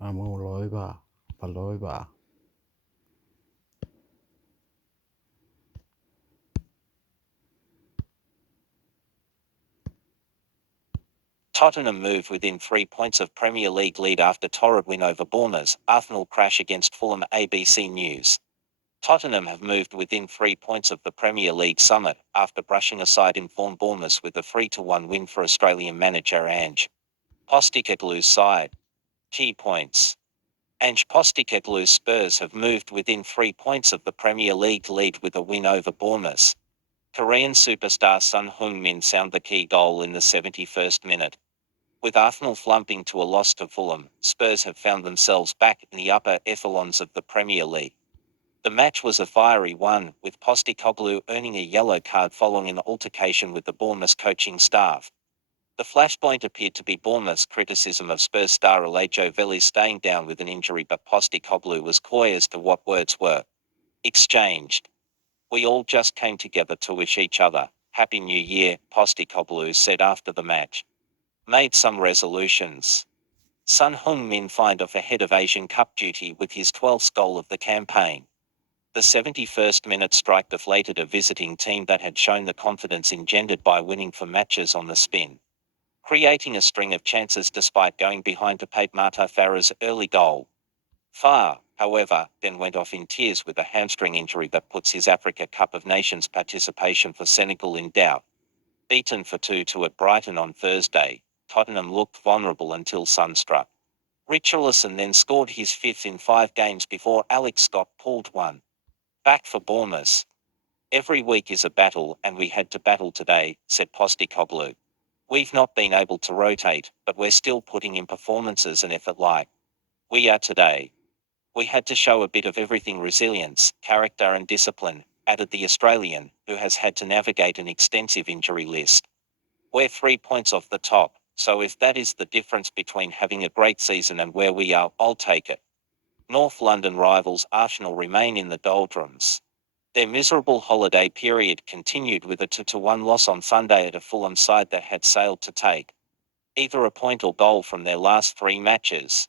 I'm all over. Palover. Tottenham move within 3 points of Premier League lead after torrid win over Bournemouth. Arsenal crash against Fulham. ABC News. Tottenham have moved within 3 points of the Premier League summit after brushing aside informed Bournemouth with a 3-1 win for Australian manager Ange Postecoglou's side. Key points. Ange Postecoglou's Spurs have moved within 3 points of the Premier League lead with a win over Bournemouth. Korean superstar Son Heung-min sound the key goal in the 71st minute. With Arsenal slumping to a loss to Fulham, Spurs have found themselves back in the upper echelons of the Premier League. The match was a fiery one, with Postecoglou earning a yellow card following an altercation with the Bournemouth coaching staff. The flashpoint appeared to be Bournemouth's criticism of Spurs star Alejo Veli staying down with an injury, but Postecoglou was coy as to what words were exchanged. "We all just came together to wish each other Happy New Year," Postecoglou said after the match. Made some resolutions. Son Heung-min find off ahead of Asian Cup duty with his 12th goal of the campaign. The 71st minute strike deflated a visiting team that had shown the confidence engendered by winning for matches on the spin, creating a string of chances despite going behind to Pape Mata Farah's early goal. Farah, however, then went off in tears with a hamstring injury that puts his Africa Cup of Nations participation for Senegal in doubt. Beaten for 2-2 at Brighton on Thursday, Tottenham looked vulnerable until Sunstruck. Richarlison then scored his 5th in 5 games before Alex Scott pulled one back for Bournemouth. "Every week is a battle and we had to battle today," said Postecoglou. "We've not been able to rotate, but we're still putting in performances and effort like we are today. We had to show a bit of everything: resilience, character and discipline," added the Australian, who has had to navigate an extensive injury list. "We're 3 points off the top, so if that is the difference between having a great season and where we are, I'll take it." North London rivals Arsenal remain in the doldrums. Their miserable holiday period continued with a 2-1 loss on Sunday at a Fulham side that had sailed to take either a point or goal from their last 3 matches.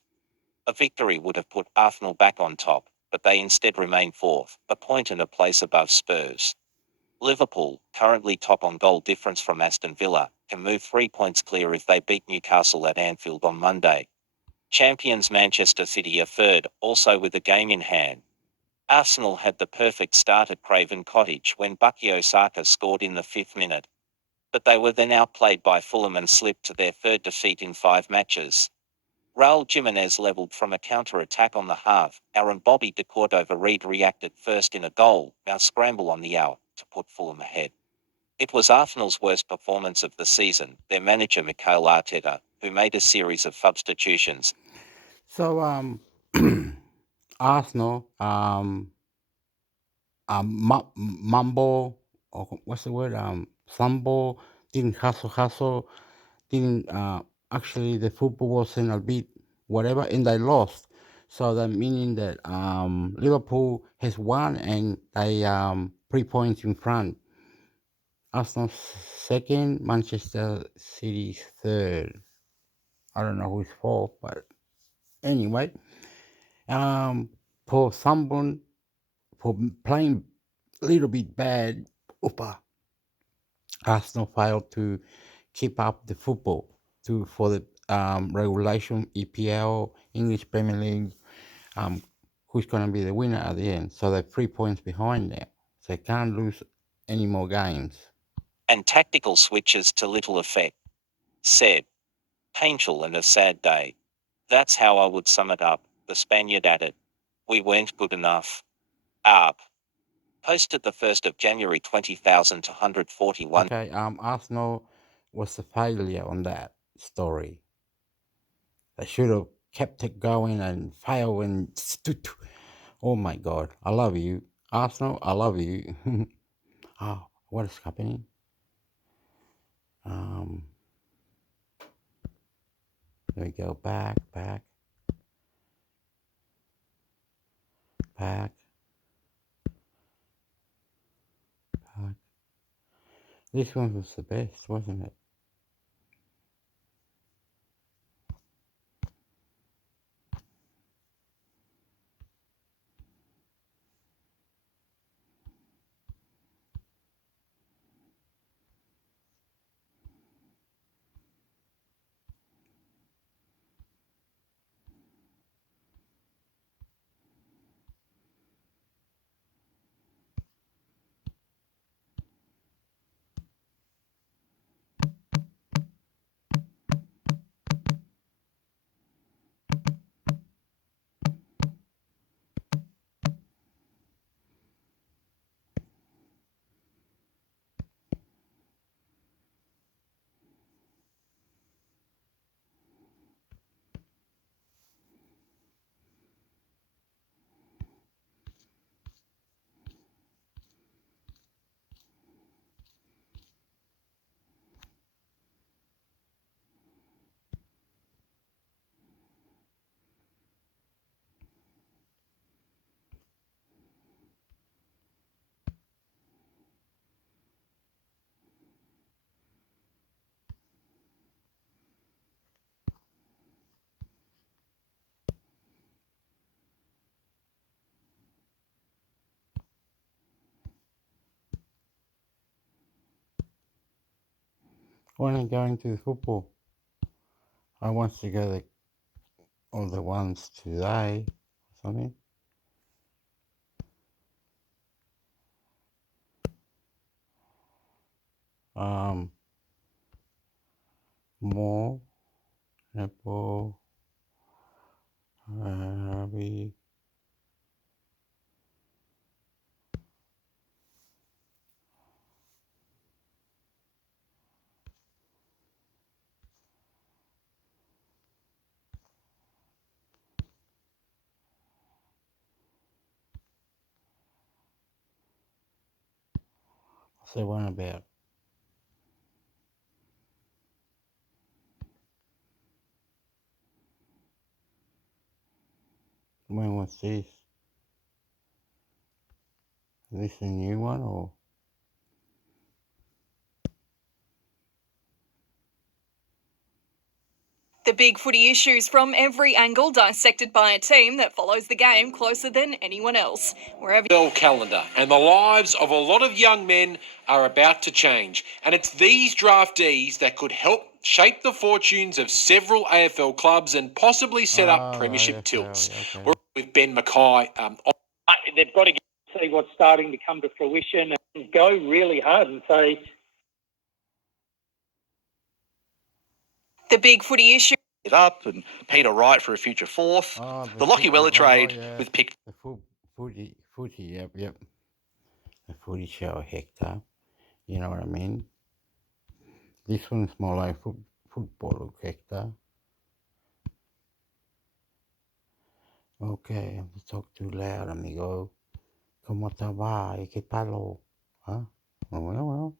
A victory would have put Arsenal back on top, but they instead remain 4th, a point and a place above Spurs. Liverpool, currently top on goal difference from Aston Villa, can move 3 points clear if they beat Newcastle at Anfield on Monday. Champions Manchester City are 3rd, also with a game in hand. Arsenal had the perfect start at Craven Cottage when Bukayo Saka scored in the 5th minute. But they were then outplayed by Fulham and slipped to their 3rd defeat in 5 matches. Raul Jimenez levelled from a counter-attack on the half hour and Bobby de Cordova-Reid reacted first in a goal, now scramble on the hour, to put Fulham ahead. It was Arsenal's worst performance of the season, their manager Mikel Arteta, who made a series of substitutions. So, Arsenal, Mumbo, or what's the word? Sambo didn't hustle, didn't actually the football wasn't a bit whatever, and they lost. So that meaning that Liverpool has won and they 3 points in front. Arsenal second, Manchester City third. I don't know who's fourth, but anyway, for someone for playing a little bit bad, Arsenal failed to keep up the football for the regulation EPL, English Premier League. Who's going to be the winner at the end? So they're 3 points behind now. So they can't lose any more games. And tactical switches to little effect. Said, painful and a sad day. That's how I would sum it up, the Spaniard added. We weren't good enough. Up. Posted the 1st of January 20,241. Okay, Arsenal was a failure on that story. They should have kept it going and failed and oh my God, I love you. Arsenal, I love you. Oh, what is happening? Let me go back. This one was the best, wasn't it? When I'm going to the football, I want to go all the ones today or something. More netball, rugby. What's the one about? When was this? Is this a new one or? The big footy issues from every angle dissected by a team that follows the game closer than anyone else. Wherever calendar, and the lives of a lot of young men are about to change. And it's these draftees that could help shape the fortunes of several AFL clubs and possibly set up premiership tilts. Okay. We're with Ben Mackay. They've got to see what's starting to come to fruition and go really hard and say, the big footy issue it up and Peter Wright for a future fourth. The Lockie Weller trade with pick. The footy, yep. The footy show Hector, you know what I mean? This one's more like football Hector. Okay, I'm talk too loud, amigo. ¿Cómo te va? ¿Qué tal? Huh? Well.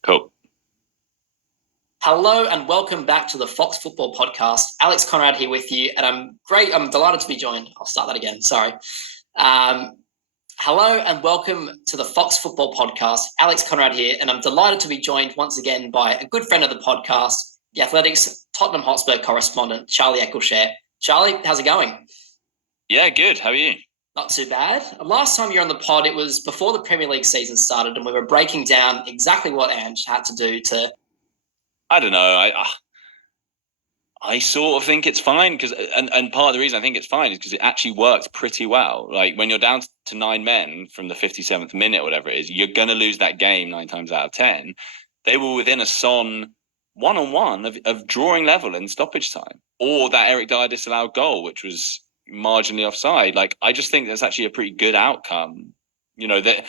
Cool. Hello and welcome back to the Fox Football Podcast. Alex Conrad here with you, and I'm delighted to be joined. I'll start that again. Sorry. Hello and welcome to the Fox Football Podcast. Alex Conrad here, and I'm delighted to be joined once again by a good friend of the podcast, the Athletics Tottenham Hotspur correspondent, Charlie Eccleshare. Charlie, how's it going? Yeah, good. How are you? Not too bad. Last time you were on the pod, it was before the Premier League season started, and we were breaking down exactly what Ange had to do to... I don't know. I sort of think it's fine because, and part of the reason I think it's fine is because it actually works pretty well. Like when you're down to 9 men from the 57th minute, or whatever it is, you're going to lose that game 9 times out of 10. They were within a Son one-on-one of drawing level in stoppage time, or that Eric Dyer disallowed goal, which was marginally offside. Like, I just think that's actually a pretty good outcome. That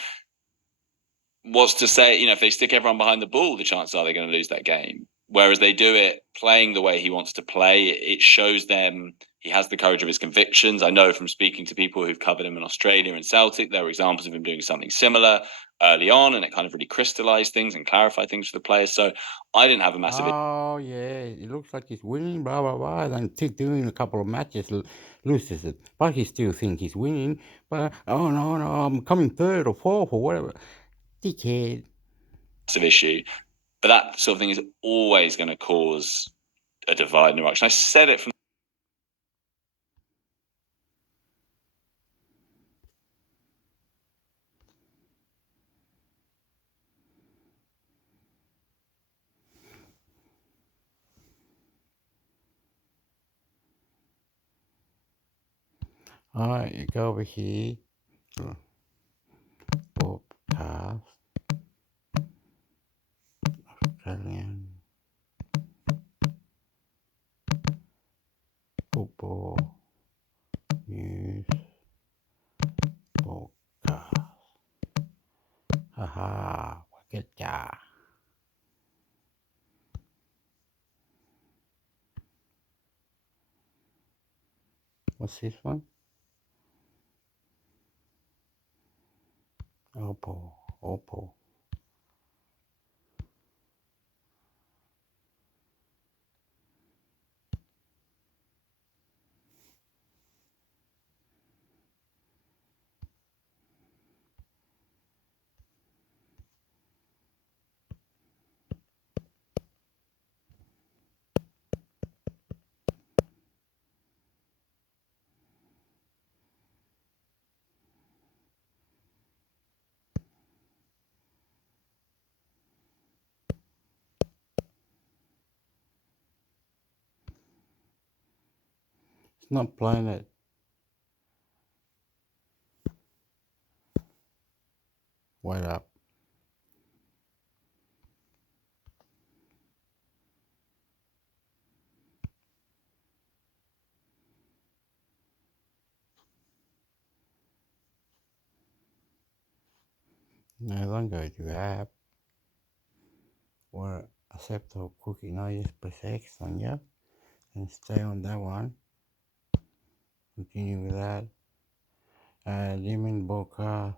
what's to say, if they stick everyone behind the ball, the chances are they're going to lose that game. Whereas they do it playing the way he wants to play, it shows them he has the courage of his convictions. I know from speaking to people who've covered him in Australia and Celtic, there were examples of him doing something similar early on, and it kind of really crystallised things and clarified things for the players. So I didn't have a massive... Oh, yeah, it looks like he's winning, blah, blah, blah. Then doing a couple of matches, loses it. But he still thinks he's winning. But, oh, no, I'm coming third or fourth or whatever. Dickhead. Massive issue. But that sort of thing is always going to cause a divide and eruption. I said it from... All right, you go over here. Podcast. Australian Football News Podcast. Haha, look at ya. What's this one? Oppo. It's not playing it. Wait up. No longer do you have or accept or cookie. Now you just press X on you and stay on that one. Continue with that. Lemon Boca.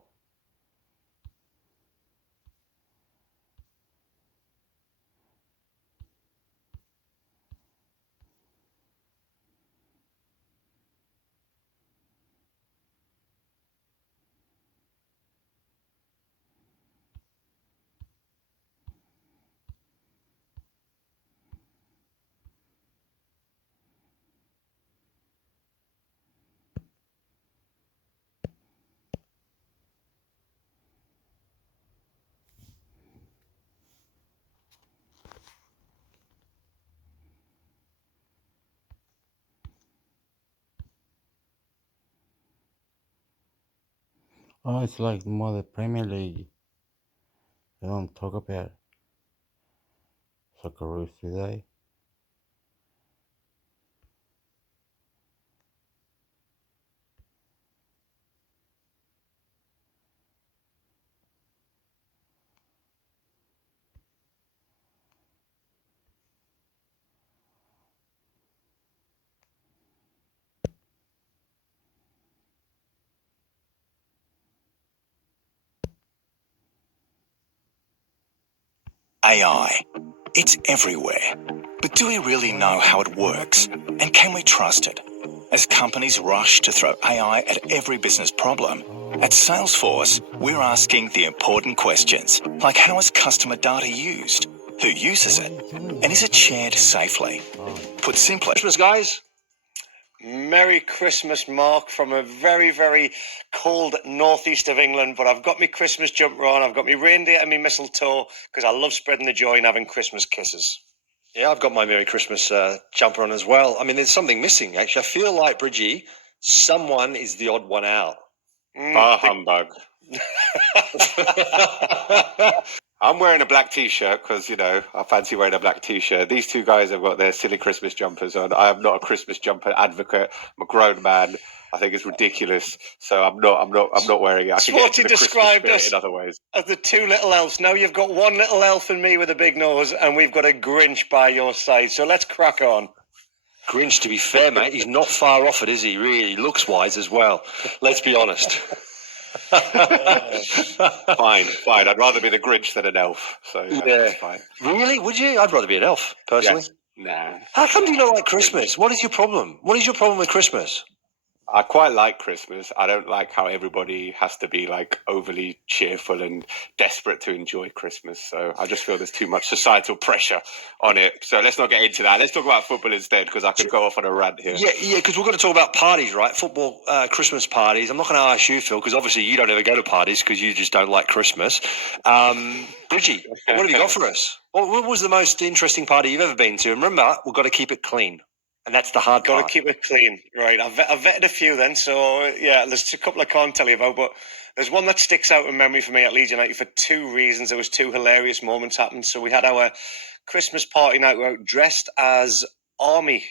Oh, it's like more the Premier League. They don't talk about socceroos today. AI. It's everywhere. But do we really know how it works? And can we trust it? As companies rush to throw AI at every business problem, at Salesforce, we're asking the important questions, like how is customer data used? Who uses it? And is it shared safely? Put simply, Christmas, guys. Merry Christmas, Mark, from a very, very cold northeast of England. But I've got my Christmas jumper on, I've got my reindeer and my mistletoe, because I love spreading the joy and having Christmas kisses. Yeah, I've got my Merry Christmas jumper on as well. I mean, there's something missing, actually. I feel like, Bridgie, someone is the odd one out. Humbug. I'm wearing a black T-shirt because, you know, I fancy wearing a black T-shirt. These two guys have got their silly Christmas jumpers on. I am not a Christmas jumper advocate. I'm a grown man. I think it's ridiculous. So I'm not wearing it. I can get into the Christmas spirit in other ways. As the two little elves. Now you've got one little elf and me with a big nose, and we've got a Grinch by your side. So let's crack on. Grinch, to be fair, mate, he's not far off it, is he? Really, looks-wise as well. Let's be honest. Fine. I'd rather be the Grinch than an elf. So that's fine. Really? Would you? I'd rather be an elf, personally. Yes. Nah. How come you don't like Christmas? What is your problem? What is your problem with Christmas? I quite like Christmas. I don't like how everybody has to be like overly cheerful and desperate to enjoy Christmas. So I just feel there's too much societal pressure on it. So let's not get into that. Let's talk about football instead, because I could go off on a rant here. Yeah, because we're going to talk about parties, right? Football, Christmas parties. I'm not going to ask you, Phil, because obviously you don't ever go to parties because you just don't like Christmas. Bridgie, what have you got for us? What was the most interesting party you've ever been to? And remember, we've got to keep it clean. And that's the hard part. Got to keep it clean. Right, I've vetted a few then. So, yeah, there's a couple I can't tell you about, but there's one that sticks out in memory for me at Leeds United for two reasons. There was two hilarious moments happened. So we had our Christmas party night. We were out dressed as army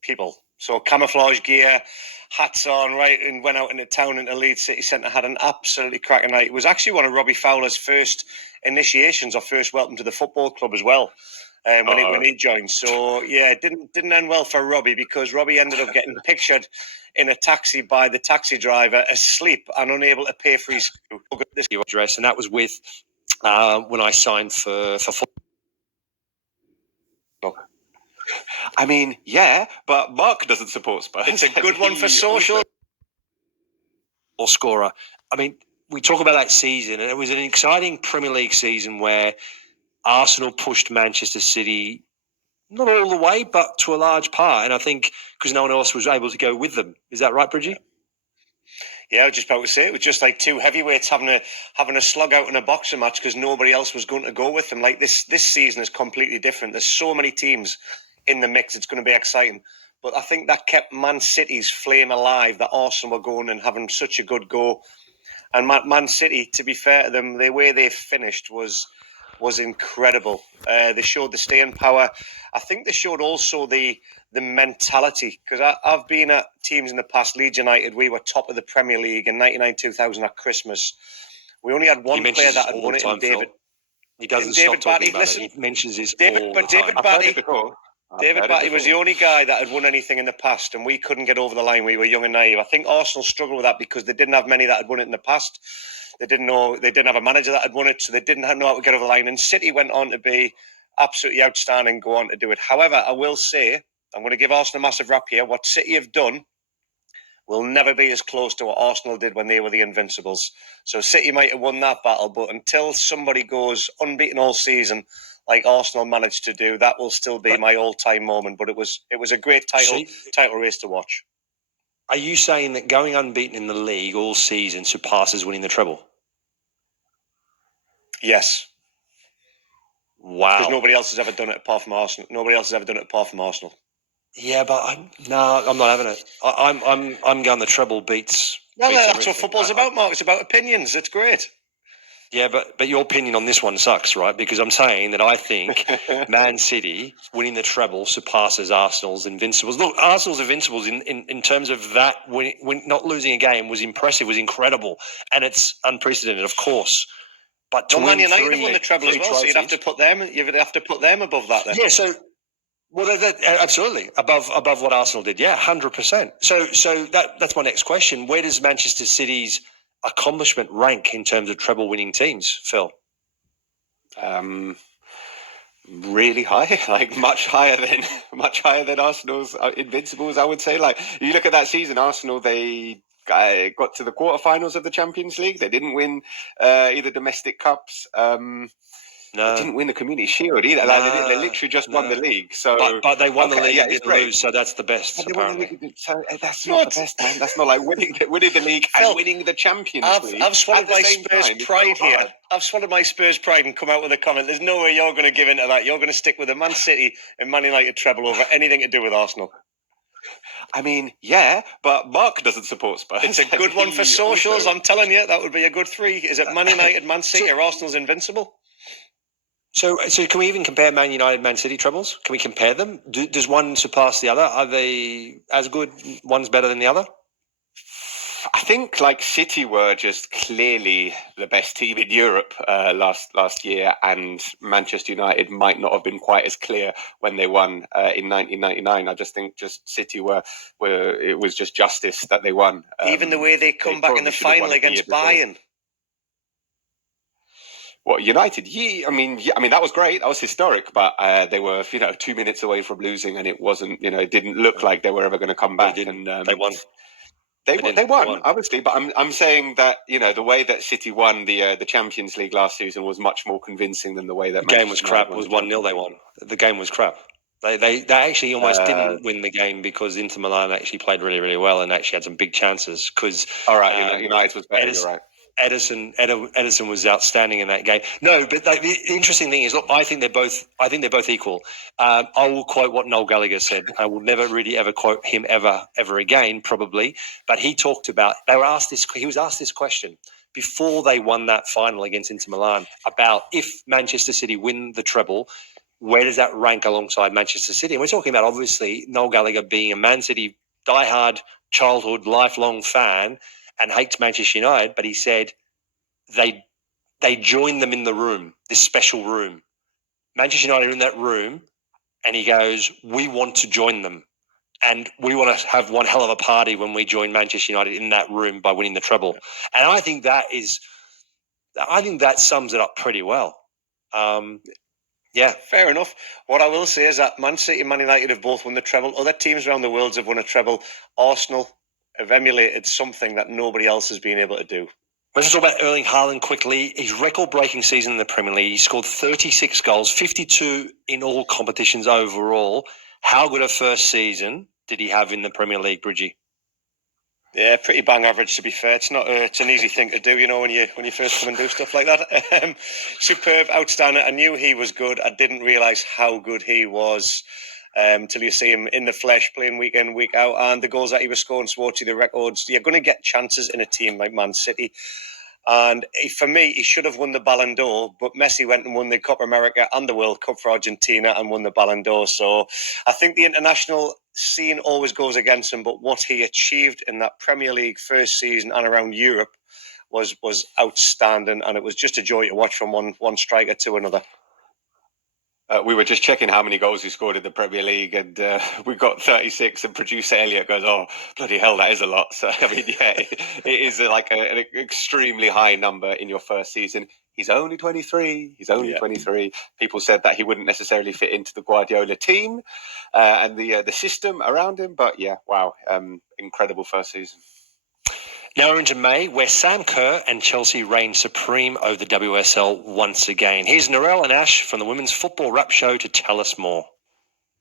people. So camouflage gear, hats on, right, and went out into town into Leeds City Centre, had an absolutely cracking night. It was actually one of Robbie Fowler's first initiations or first welcome to the football club as well. When he joined. So, yeah, it didn't end well for Robbie, because Robbie ended up getting pictured in a taxi by the taxi driver asleep and unable to pay for his address. And that was with when I signed for football. I mean, yeah, but Mark doesn't support Spurs. It's a good one for social. Or scorer. I mean, we talk about that season, and it was an exciting Premier League season where Arsenal pushed Manchester City, not all the way, but to a large part. And I think because no one else was able to go with them. Is that right, Bridgie? Yeah, I was just about to say, it was just like two heavyweights having a slug out in a boxing match because nobody else was going to go with them. Like this season is completely different. There's so many teams in the mix. It's going to be exciting. But I think that kept Man City's flame alive, that Arsenal were going and having such a good go. And Man City, to be fair to them, the way they finished was incredible. They showed the staying power. I think they showed also the mentality, because I've been at teams in the past. Leeds United, we were top of the Premier League in 99-2000 at Christmas. We only had one player that had won it, in David. He doesn't stop talking about it. He mentions this all the time. David Batty was the only guy that had won anything in the past, and we couldn't get over the line. We were young and naive. I think Arsenal struggled with that because they didn't have many that had won it in the past. They didn't have a manager that had won it, so they didn't know how to get over the line. And City went on to be absolutely outstanding, go on to do it. However, I will say, I'm going to give Arsenal a massive rap here. What City have done will never be as close to what Arsenal did when they were the Invincibles. So City might have won that battle, but until somebody goes unbeaten all season, like Arsenal managed to do, that will still be my all-time moment. But it was a great title race to watch. Are you saying that going unbeaten in the league all season surpasses winning the treble? Yes. Wow. Because nobody else has ever done it apart from Arsenal. Yeah, but I'm not having it. I'm going the treble beats. No, that's what football's about, Mark. It's about opinions. It's great. Yeah, but your opinion on this one sucks, right? Because I'm saying that I think Man City winning the treble surpasses Arsenal's Invincibles. Look, Arsenal's Invincibles in terms of that, when not losing a game was impressive, was incredible, and it's unprecedented, of course. But to Man United have won the treble as well, so you'd have to put them above that then. Yeah, so absolutely above what Arsenal did. Yeah, 100%. So that's my next question. Where does Manchester City's accomplishment rank in terms of treble winning teams, Phil? really high, like much higher than Arsenal's Invincibles, I would say. Like, you look at that season, Arsenal, they got to the quarterfinals of the Champions League. They didn't win either domestic cups. They didn't win the Community Shield either. They literally just won the league. So, but they won the league yeah, and it's didn't great. lose, so that's the best, But they won the apparently. league, so that's not the best, man. That's not like winning the league and winning the Champions League. I've swallowed at the my same Spurs time. It's pride so here. hard. I've swallowed my Spurs pride and come out with a comment. There's no way you're going to give in to that. You're going to stick with the Man City and Man United treble over anything to do with Arsenal. I mean, yeah, but Mark doesn't support Spurs. It's a good one for socials. I'm telling you, that would be a good 3. Is it Man United, Man City, or Arsenal's Invincible? So can we even compare Man United, Man City trebles? Can we compare them? Does one surpass the other? Are they as good? One's better than the other? I think like City were just clearly the best team in Europe last year, and Manchester United might not have been quite as clear when they won in 1999. I just think just City were it was just justice that they won. Even the way they come back in the final against Bayern. What, United? Yeah, I mean, that was great. That was historic. But they were, 2 minutes away from losing, and it wasn't, it didn't look like they were ever going to come back. And they won. They won, obviously. But I'm saying that the way that City won the Champions League last season was much more convincing than the way that the game was crap. It was 1-0. They won. The game was crap. They actually almost didn't win the game because Inter Milan actually played really, really well and actually had some big chances. Because United was better. You're right. Edison was outstanding in that game. No, but the interesting thing is, look, I think they're both equal. I will quote what Noel Gallagher said. I will never really ever quote him ever again, probably. But he talked about he was asked this question before they won that final against Inter Milan about if Manchester City win the treble, where does that rank alongside Manchester City? And we're talking about obviously Noel Gallagher being a Man City diehard childhood lifelong fan and hates Manchester United, but he said they joined them in the room, this special room. Manchester United are in that room, and he goes, we want to join them, and we want to have one hell of a party when we join Manchester United in that room by winning the treble. And I think that sums it up pretty well. Yeah. Fair enough. What I will say is that Man City and Man United have both won the treble. Other teams around the world have won a treble. Arsenal have emulated something that nobody else has been able to do. Let's talk about Erling Haaland quickly. His record-breaking season in the Premier League. He scored 36 goals, 52 in all competitions overall. How good a first season did he have in the Premier League, Bridgie? Yeah, pretty bang average, to be fair. It's not. It's an easy thing to do, when you first come and do stuff like that. Superb, outstanding. I knew he was good. I didn't realise how good he was till you see him in the flesh, playing week in, week out, and the goals that he was scoring towards the records. You're going to get chances in a team like Man City. And for me, he should have won the Ballon d'Or, but Messi went and won the Copa America and the World Cup for Argentina and won the Ballon d'Or. So I think the international scene always goes against him, but what he achieved in that Premier League first season and around Europe was outstanding, and it was just a joy to watch from one striker to another. We were just checking how many goals he scored in the Premier League, and we got 36. And producer Elliot goes, "Oh, bloody hell, that is a lot." So I mean, yeah, it is like an extremely high number in your first season. He's only 23. He's only 23. People said that he wouldn't necessarily fit into the Guardiola team and the system around him, but yeah, wow, incredible first season. Now we're into May, where Sam Kerr and Chelsea reign supreme over the WSL once again. Here's Narelle and Ash from the Women's Football Wrap Show to tell us more.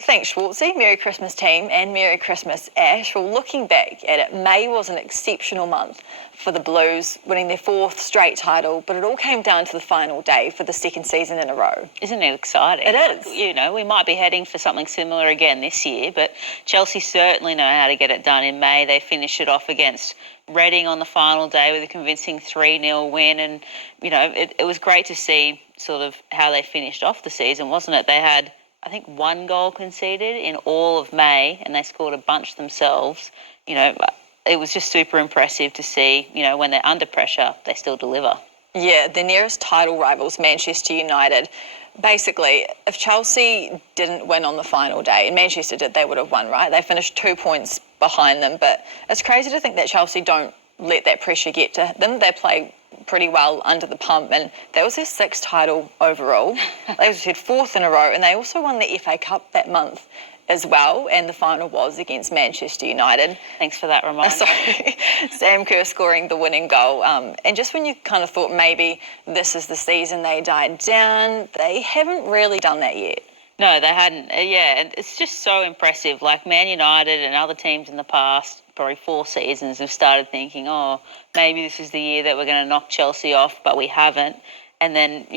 Thanks, Schwartzy. Merry Christmas, team, and Merry Christmas, Ash. Well, looking back at it, May was an exceptional month for the Blues, winning their 4th straight title, but it all came down to the final day for the 2nd season in a row. Isn't it exciting? It is. We might be heading for something similar again this year, but Chelsea certainly know how to get it done in May. They finished it off against Reading on the final day with a convincing 3-0 win, and, it was great to see sort of how they finished off the season, wasn't it? They had, I think, 1 goal conceded in all of May, and they scored a bunch themselves. It was just super impressive to see, when they're under pressure, they still deliver. Yeah, their nearest title rivals, Manchester United. Basically, if Chelsea didn't win on the final day, and Manchester did, they would have won, right? They finished 2 points behind them, but it's crazy to think that Chelsea don't let that pressure get to them. They play pretty well under the pump, and that was their 6th title overall. They also had 4th in a row, and they also won the FA Cup that month as well, and the final was against Manchester United. Thanks for that reminder. Sorry, Sam Kerr scoring the winning goal. And just when you kind of thought maybe this is the season they died down, they haven't really done that yet. No, they hadn't. Yeah, and it's just so impressive. Like Man United and other teams in the past, probably 4 seasons, have started thinking, oh, maybe this is the year that we're going to knock Chelsea off, but we haven't. And then,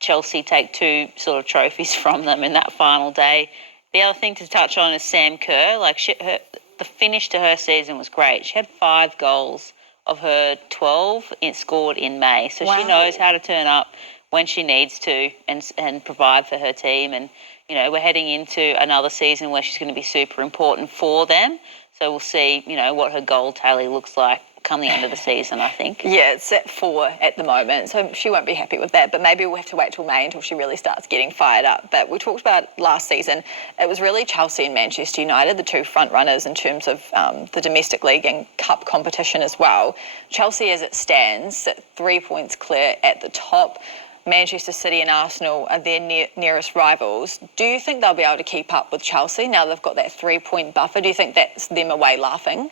Chelsea take 2 sort of trophies from them in that final day. The other thing to touch on is Sam Kerr. The finish to her season was great. She had 5 goals of her 12 scored in May. So She knows how to turn up when she needs to and provide for her team. And, we're heading into another season where she's going to be super important for them. So we'll see, what her goal tally looks like come the end of the season, I think. Yeah, it's at 4 at the moment, so she won't be happy with that, but maybe we'll have to wait till May until she really starts getting fired up. But we talked about last season, it was really Chelsea and Manchester United, the 2 front runners in terms of the domestic league and cup competition as well. Chelsea, as it stands, at 3 points clear at the top. Manchester City and Arsenal are their nearest rivals. Do you think they'll be able to keep up with Chelsea now they've got that 3-point buffer? Do you think that's them away laughing?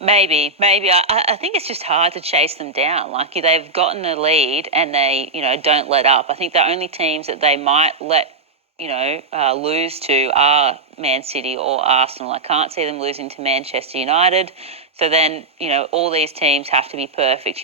Maybe. I think it's just hard to chase them down. Like, they've gotten the lead and they, don't let up. I think the only teams that they might let, lose to are Man City or Arsenal. I can't see them losing to Manchester United. So then, all these teams have to be perfect.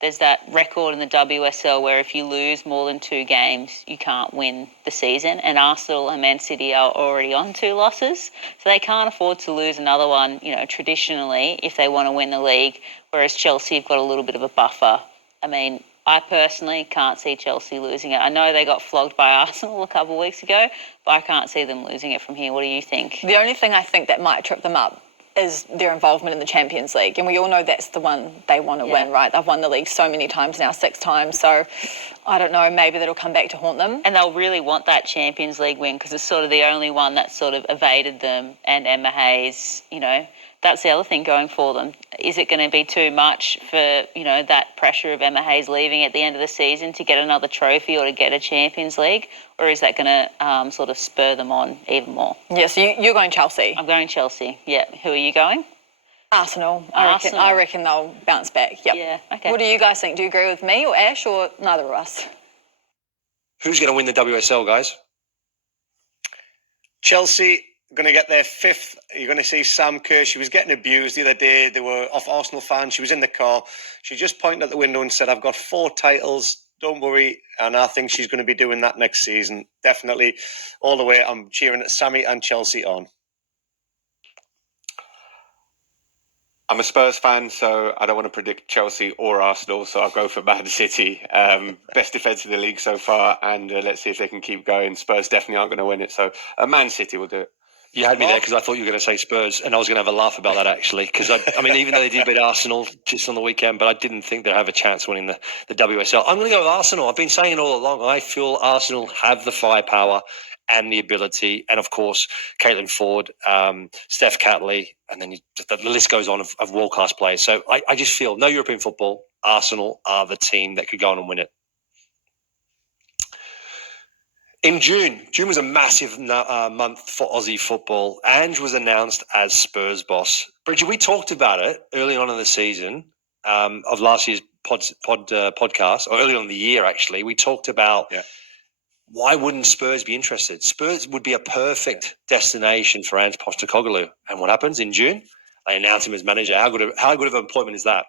There's that record in the WSL where if you lose more than 2 games, you can't win the season. And Arsenal and Man City are already on 2 losses. So they can't afford to lose another one, traditionally, if they want to win the league. Whereas Chelsea have got a little bit of a buffer. I mean, I personally can't see Chelsea losing it. I know they got flogged by Arsenal a couple of weeks ago, but I can't see them losing it from here. What do you think? The only thing I think that might trip them up is their involvement in the Champions League. And we all know that's the one they want to win, right? They've won the league so many times now, 6 times. So I don't know, maybe that'll come back to haunt them. And they'll really want that Champions League win because it's sort of the only one that sort of evaded them. And Emma Hayes, that's the other thing going for them. Is it going to be too much for, that pressure of Emma Hayes leaving at the end of the season to get another trophy or to get a Champions League? Or is that going to sort of spur them on even more? Yeah, so you're going Chelsea? I'm going Chelsea, yeah. Who are you going? Arsenal. I reckon they'll bounce back, yep. Yeah, okay. What do you guys think? Do you agree with me or Ash or neither of us? Who's going to win the WSL, guys? Chelsea going to get their 5th. You're going to see Sam Kerr. She was getting abused the other day. They were off Arsenal fans. She was in the car. She just pointed out the window and said, I've got 4 titles. Don't worry. And I think she's going to be doing that next season. Definitely. All the way. I'm cheering Sammy and Chelsea on. I'm a Spurs fan, so I don't want to predict Chelsea or Arsenal, so I'll go for Man City. Best defence in the league so far, and let's see if they can keep going. Spurs definitely aren't going to win it, so Man City will do it. You had me there because I thought you were going to say Spurs, and I was going to have a laugh about that, actually, because, I mean, even though they did beat Arsenal just on the weekend, but I didn't think they'd have a chance winning the WSL. I'm going to go with Arsenal. I've been saying it all along. I feel Arsenal have the firepower and the ability, and, of course, Caitlin Ford, Steph Catley, and then the list goes on of world-class players. So I just feel, no European football, Arsenal are the team that could go on and win it. In June was a massive month for Aussie football. Ange was announced as Spurs boss. Bridget, we talked about it early on in the season of last year's podcast, or early on in the year, actually. We talked about why wouldn't Spurs be interested? Spurs would be a perfect destination for Ange Postecoglou. And what happens in June? They announce him as manager. How good of employment is that?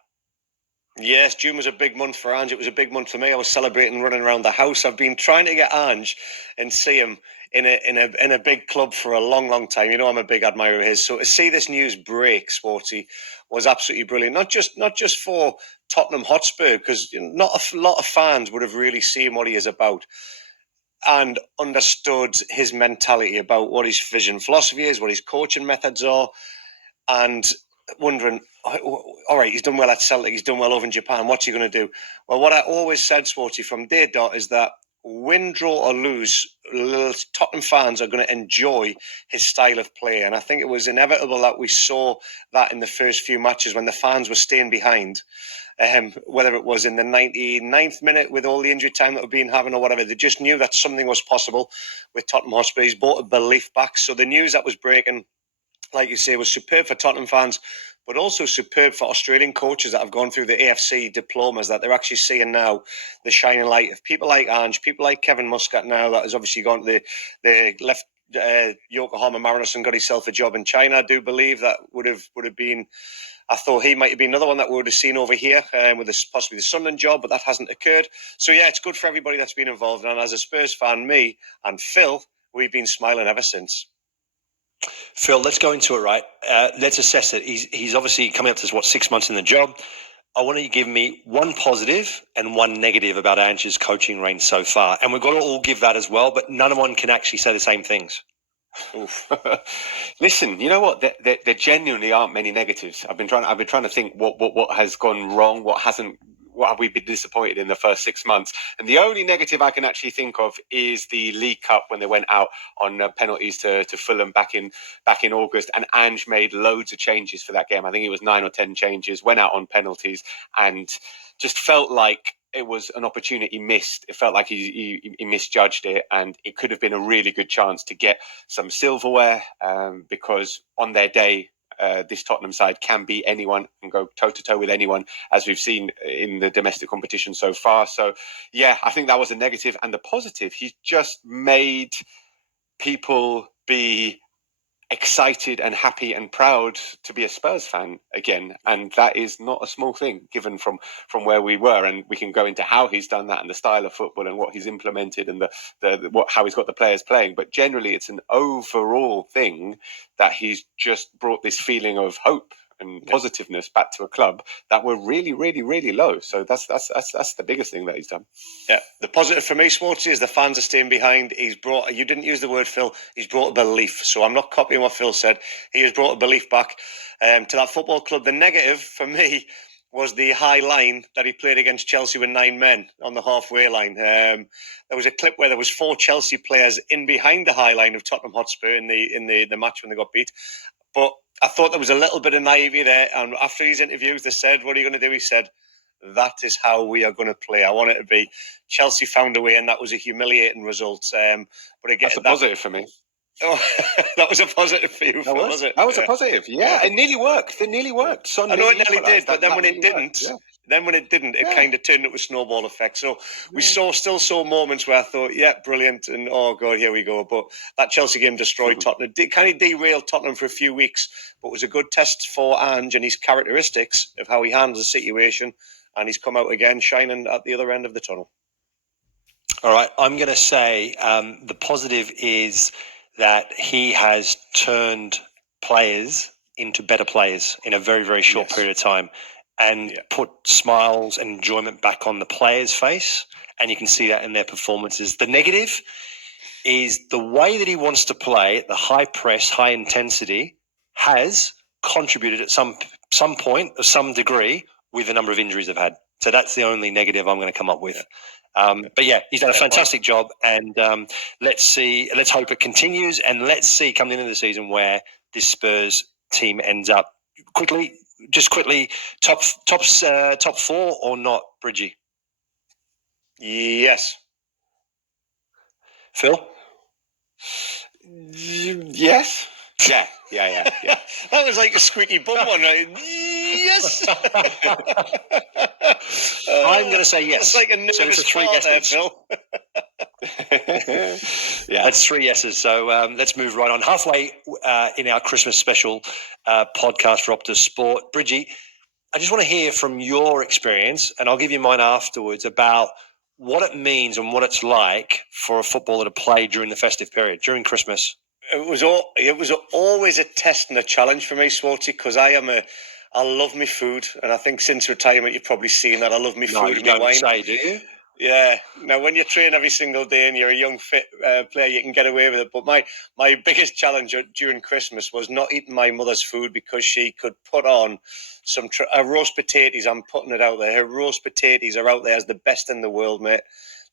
Yes, June was a big month for Ange. It was a big month for me. I was celebrating running around the house. I've been trying to get Ange and see him in a big club for a long, long time. You know, I'm a big admirer of his. So to see this news break, Sporty, was absolutely brilliant. Not just for Tottenham Hotspur, because not a lot of fans would have really seen what he is about and understood his mentality about what his vision philosophy is, what his coaching methods are, and wondering, all right, he's done well at Celtic, he's done well over in Japan, what's he going to do? Well, what I always said, Sporty, from day dot is that win, draw or lose, Tottenham fans are going to enjoy his style of play. And I think it was inevitable that we saw that in the first few matches when the fans were staying behind. Whether it was in the 99th minute with all the injury time that we've been having or whatever, they just knew that something was possible with Tottenham Hotspur. He's brought a belief back. So the news that was breaking, like you say, was superb for Tottenham fans, but also superb for Australian coaches that have gone through the AFC diplomas, that they're actually seeing now the shining light of people like Ange, people like Kevin Muscat now that has obviously gone to the left Yokohama Mariners and got himself a job in China. I do believe that would have been, I thought he might have been another one that we would have seen over here with this, possibly the Sunderland job, but that hasn't occurred. So yeah, it's good for everybody that's been involved. And as a Spurs fan, me and Phil, we've been smiling ever since. Phil, let's go into it, right? Let's assess it. He's obviously coming up to, 6 months in the job. I want you to give me one positive and one negative about Ange's coaching reign so far. And we've got to all give that as well, but none of one can actually say the same things. Oof. Listen, you know what? There genuinely aren't many negatives. I've been trying to think what has gone wrong, what have we been disappointed in the first 6 months. And the only negative I can actually think of is the League Cup when they went out on penalties to Fulham back in August, and Ange made loads of changes for that game. I think it was 9 or 10 changes, went out on penalties, and just felt like it was an opportunity missed. It felt like he misjudged it, and it could have been a really good chance to get some silverware because on their day, this Tottenham side can beat anyone and go toe-to-toe with anyone, as we've seen in the domestic competition so far. So, yeah, I think that was a negative. And the positive, he's just made people be excited and happy and proud to be a Spurs fan again, and that is not a small thing given from where we were. And we can go into how he's done that and the style of football and what he's implemented and how he's got the players playing, but generally it's an overall thing that he's just brought this feeling of hope and positiveness back to a club that were really, really, really low. So that's the biggest thing that he's done. Yeah, the positive for me, Swartzy, is the fans are staying behind. He's brought, you didn't use the word, Phil, he's brought a belief. So I'm not copying what Phil said. He has brought a belief back to that football club. The negative for me was the high line that he played against Chelsea with 9 men on the halfway line. There was a clip where there was 4 Chelsea players in behind the high line of Tottenham Hotspur in the match when they got beat. But I thought there was a little bit of naivety there. And after his interviews, they said, "What are you going to do?" He said, "That is how we are going to play. I want it to be." Chelsea found a way, and that was a humiliating result. But again, that's a positive for me. Oh, that was a positive for you, Phil, was it? That was a positive. Yeah, it nearly worked. It nearly worked. Son I know it nearly did, but then when it didn't, it kind of turned into a snowball effect. So we still saw moments where I thought, yeah, brilliant, and oh god, here we go. But that Chelsea game destroyed Tottenham. It kind of derailed Tottenham for a few weeks, but it was a good test for Ange and his characteristics of how he handles the situation. And he's come out again, shining at the other end of the tunnel. All right, I'm going to say the positive is that he has turned players into better players in a very, very short period of time and put smiles and enjoyment back on the players' face, and you can see that in their performances. The negative is the way that he wants to play at the high press, high intensity has contributed at some point or some degree with the number of injuries they've had. So that's the only negative I'm going to come up with. But yeah, he's done a fantastic job, and let's hope it continues, and let's see come the end of the season where this Spurs team ends up. Quickly, top 4 or not, Bridgie? Yes. Phil? Yes. Yeah. That was like a squeaky bum one, right? Yes. I'm going to say yes. It's like a nervous fart there, Phil. Yeah, that's 3 yeses. So let's move right on. Halfway in our Christmas special podcast for Optus Sport. Bridgie, I just want to hear from your experience, and I'll give you mine afterwards, about what it means and what it's like for a footballer to play during the festive period, during Christmas. It was always a test and a challenge for me, Swarty, because I love my food, and I think since retirement you've probably seen that I love my food and my wine. Say, do you? Yeah. Now, when you train every single day and you're a young, fit player, you can get away with it. But my biggest challenge during Christmas was not eating my mother's food, because she could put on some roast potatoes. I'm putting it out there. Her roast potatoes are out there as the best in the world, mate.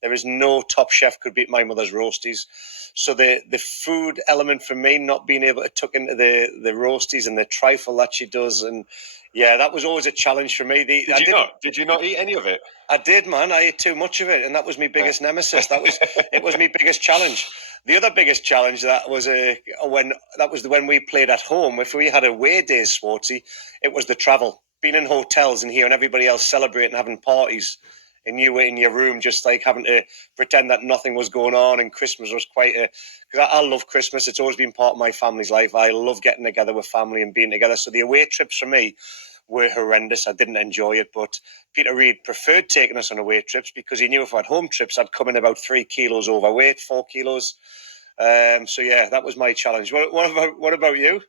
There is no top chef could beat my mother's roasties. So the food element for me, not being able to tuck into the roasties and the trifle that she does, and yeah, that was always a challenge for me. Did you not eat any of it? I did, man. I ate too much of it, and that was my biggest nemesis. It was my biggest challenge. The other biggest challenge that was when we played at home. If we had away days, Swarty, it was the travel, being in hotels and hearing everybody else celebrating, having parties, and you were in your room just like having to pretend that nothing was going on. And Christmas was because I love Christmas. It's always been part of my family's life. I love getting together with family and being together. So the away trips for me were horrendous. I didn't enjoy it, but Peter Reid preferred taking us on away trips because he knew if I had home trips, I'd come in about 3 kilos overweight, 4 kilos. So yeah, that was my challenge. What about you?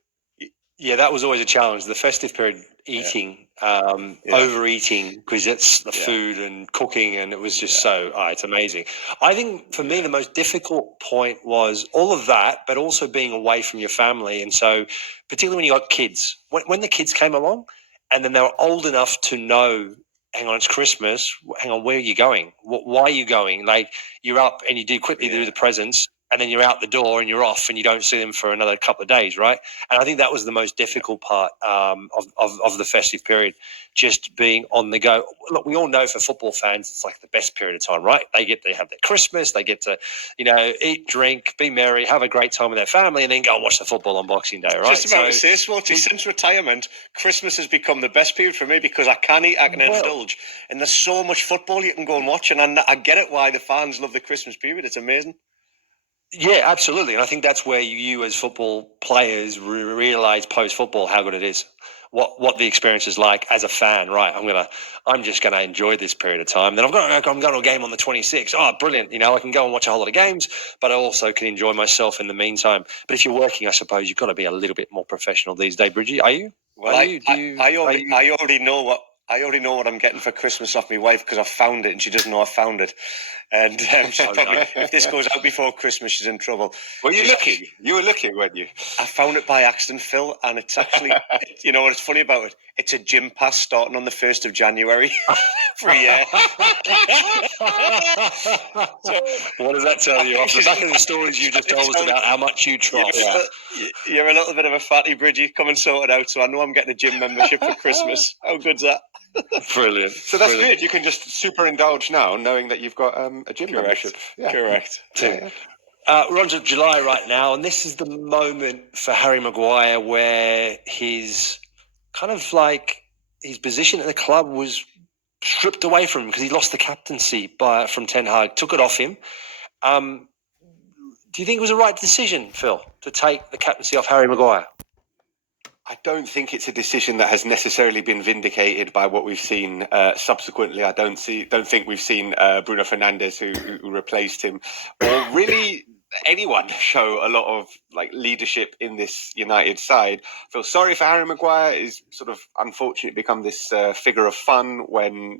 Yeah, that was always a challenge. The festive period, eating, overeating, because it's the food and cooking, and it was just it's amazing. I think for me, the most difficult point was all of that, but also being away from your family. And so, particularly when you got kids, when the kids came along, and then they were old enough to know, hang on, it's Christmas. Hang on, where are you going? Why are you going? Like, you're up and you do quickly do the presents, and then you're out the door and you're off and you don't see them for another couple of days, right? And I think that was the most difficult part of the festive period, just being on the go. Look, we all know for football fans, it's like the best period of time, right? They have their Christmas, they get to, eat, drink, be merry, have a great time with their family, and then go and watch the football on Boxing Day, right? Just about to say, Swarty, since retirement, Christmas has become the best period for me because I can eat, I can indulge, and there's so much football you can go and watch, and I get it why the fans love the Christmas period. It's amazing. Yeah, absolutely. And I think that's where you as football players realise post-football how good it is, what the experience is like as a fan, right? I'm just going to enjoy this period of time. Then I'm going to a game on the 26th. Oh, brilliant. I can go and watch a whole lot of games, but I also can enjoy myself in the meantime. But if you're working, I suppose you've got to be a little bit more professional these days, Bridgie. Are you? Well, I already know what I'm getting for Christmas off my wife because I found it and she doesn't know I found it. And she's probably, if this goes out before Christmas, she's in trouble. Were you looking? You were looking, weren't you? I found it by accident, Phil, and it's actually, what's funny about it? It's a gym pass starting on the 1st of January for a year. What does that tell you? Off the back of the stories you just told us about how much you trough. You're a little bit of a fatty, Bridgie. Come and sort it out. So I know I'm getting a gym membership for Christmas. How good's that? Brilliant. So that's good. You can just super indulge now, knowing that you've got a gym membership. Yeah. Correct. We're on to July right now, and this is the moment for Harry Maguire where his kind of like his position at the club was stripped away from him because he lost the captaincy from Ten Hag, took it off him. Do you think it was the right decision, Phil, to take the captaincy off Harry Maguire? I don't think it's a decision that has necessarily been vindicated by what we've seen subsequently. I don't think we've seen Bruno Fernandes, who replaced him, or really anyone show a lot of leadership in this United side. I feel sorry for Harry Maguire. Is sort of unfortunately become this figure of fun when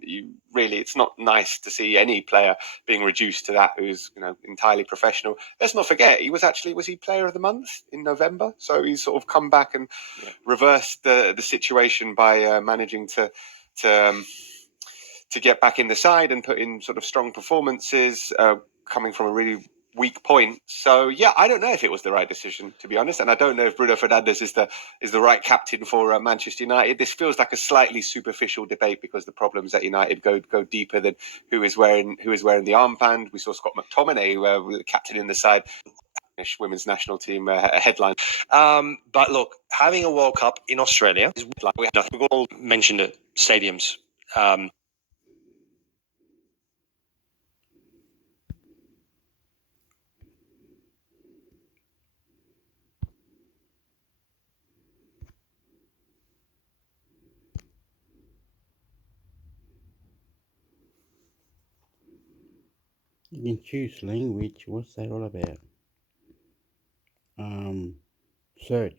it's not nice to see any player being reduced to that who's entirely professional. Let's not forget was he player of the month in November? So he's sort of come back and reversed the situation by managing to get back in the side and put in sort of strong performances coming from a really weak point. So I don't know if it was the right decision, to be honest, and I don't know if Bruno Fernandes is the right captain for Manchester United. This feels like a slightly superficial debate because the problems at United go deeper than who is wearing the armband. We saw Scott McTominay captain in the side. Women's national team headline. But look, having a World Cup in Australia is like we've all mentioned it, stadiums. You can choose language. What's that all about? Search.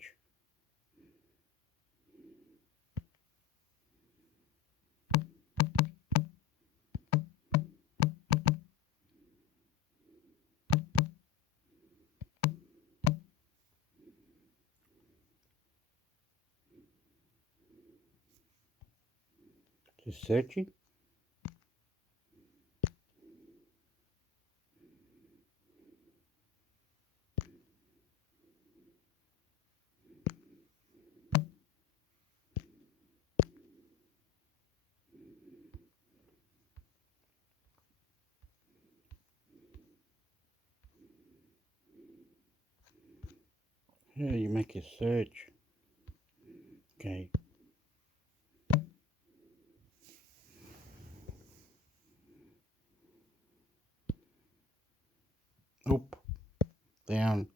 Just searching. Yeah, you make a search. Okay. Oop. Down.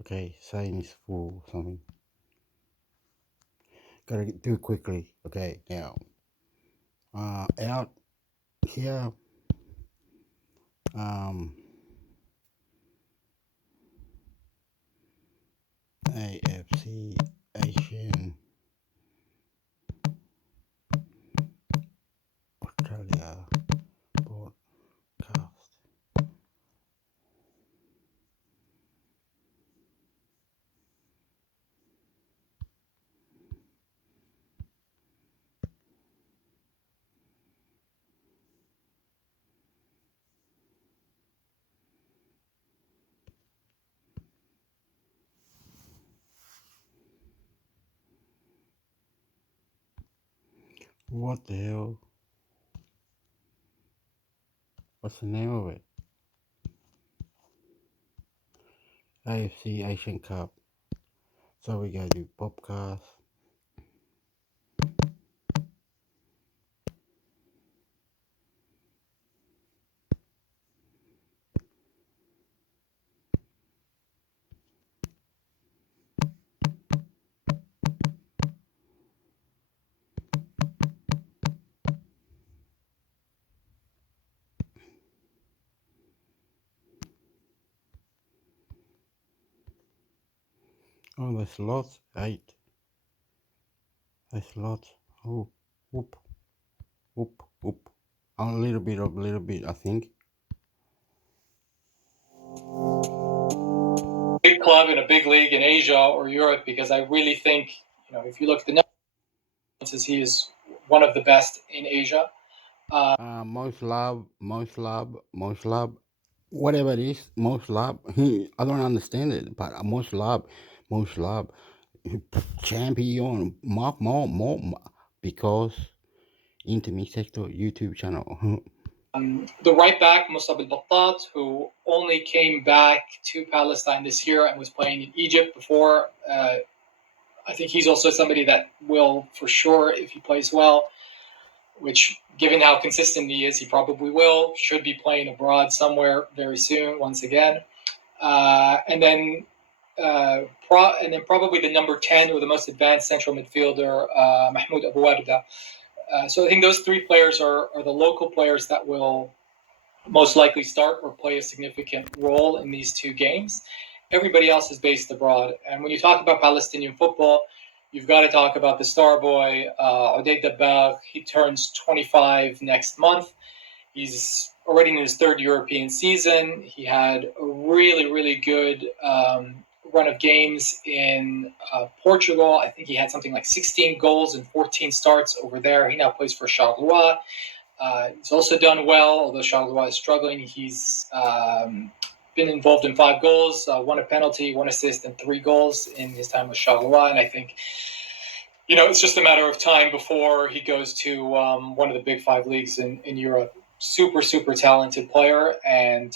Okay, saying is full or something. Gotta do it quickly. Okay, now. Out here. AFC Asian Australia broadcast. What the hell? What's the name of it? AFC Asian Cup. So we gotta do podcast. Oh, there's lots. 8. There's lots. Oh, whoop, whoop, whoop. A little bit, I think. Big club in a big league in Asia or Europe, because I really think, if you look at the numbers, he is one of the best in Asia. Most love, whatever it is, most love. I don't understand it, but most love, champion, more, because intermixhector YouTube channel. The right back, Musab al-Battat, who only came back to Palestine this year and was playing in Egypt before. I think he's also somebody that will, for sure, if he plays well, which, given how consistent he is, he probably will, should be playing abroad somewhere very soon, once again. And then probably the number 10 or the most advanced central midfielder, Mahmoud Abu Warda. So I think those three players are the local players that will most likely start or play a significant role in these two games. Everybody else is based abroad. And when you talk about Palestinian football, you've got to talk about the star boy, Udeid Dabbagh. He turns 25 next month. He's already in his third European season. He had a really, really good run of games in Portugal. I think he had something like 16 goals and 14 starts over there. He now plays for Charleroi. He's also done well, although Charleroi is struggling. He's been involved in 5 goals, 1 a penalty, 1 assist, and 3 goals in his time with Charleroi. And I think, it's just a matter of time before he goes to one of the big 5 leagues in Europe. Super, super talented player, and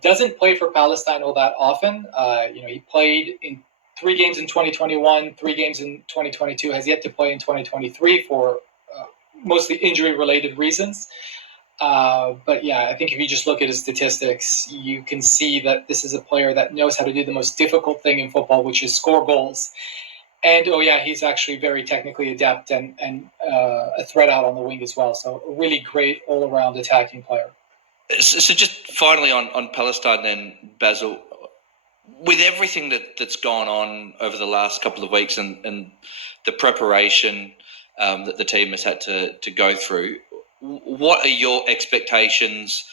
doesn't play for Palestine all that often. He played in 3 games in 2021, 3 games in 2022. Has yet to play in 2023 for mostly injury-related reasons. But yeah, I think if you just look at his statistics, you can see that this is a player that knows how to do the most difficult thing in football, which is score goals. And, he's actually very technically adept and a threat out on the wing as well. So a really great all-around attacking player. So just finally on Palestine then, Basil, with everything that's gone on over the last couple of weeks and the preparation that the team has had to go through, what are your expectations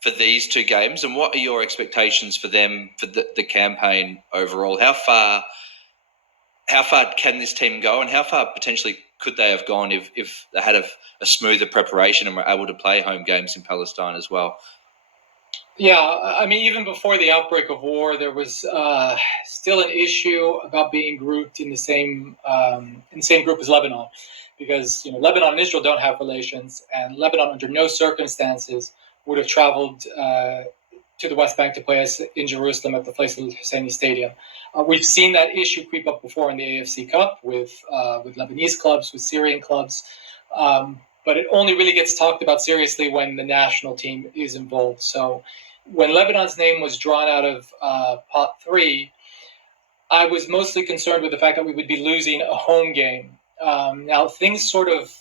for these 2 games, and what are your expectations for them for the campaign overall? How far can this team go, and how far potentially could they have gone if they had a smoother preparation and were able to play home games in Palestine as well? Yeah, I mean, even before the outbreak of war, there was still an issue about being grouped in the same group as Lebanon, because Lebanon and Israel don't have relations, and Lebanon, under no circumstances, would have traveled to the West Bank to play us in Jerusalem at the Faisal Husseini Stadium. We've seen that issue creep up before in the AFC Cup with Lebanese clubs, with Syrian clubs, but it only really gets talked about seriously when the national team is involved. So when Lebanon's name was drawn out of pot 3, I was mostly concerned with the fact that we would be losing a home game. Now, things sort of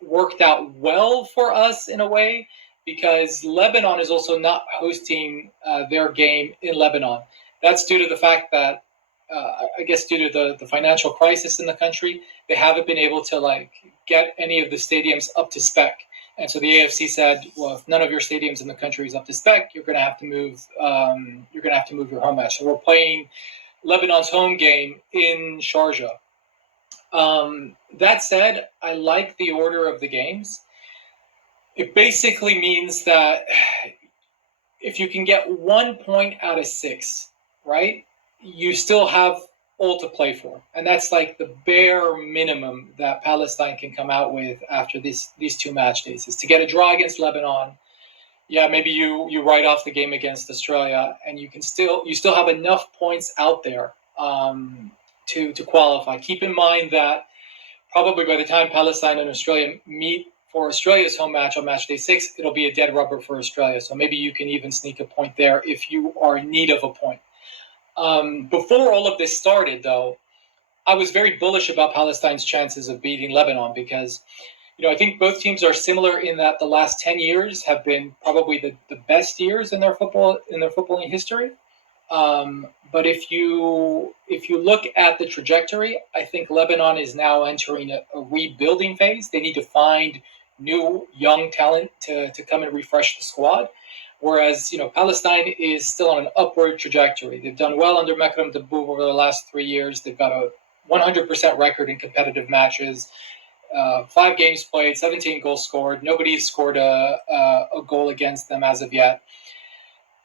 worked out well for us in a way, because Lebanon is also not hosting their game in Lebanon. That's due to the fact that, I guess due to the financial crisis in the country, they haven't been able to get any of the stadiums up to spec. And so the AFC said, well, if none of your stadiums in the country is up to spec, you're going to have to move. You're going to have to move your home match. So we're playing Lebanon's home game in Sharjah. That said, I like the order of the games. It basically means that if you can get 1 point out of 6, right, you still have all to play for. And that's like the bare minimum that Palestine can come out with after these 2 match days, is to get a draw against Lebanon. Yeah, maybe you write off the game against Australia, and you still have enough points out there to qualify. Keep in mind that probably by the time Palestine and Australia meet for Australia's home match on match day 6, it'll be a dead rubber for Australia. So maybe you can even sneak a point there if you are in need of a point. Before all of this started, though, I was very bullish about Palestine's chances of beating Lebanon because, I think both teams are similar in that the last 10 years have been probably the best years in their footballing history. But if you look at the trajectory, I think Lebanon is now entering a rebuilding phase. They need to find new young talent to come and refresh the squad. Whereas, Palestine is still on an upward trajectory. They've done well under Mekram Daboub over the last 3 years. They've got a 100% record in competitive matches. 5 games played, 17 goals scored. Nobody's scored a goal against them as of yet.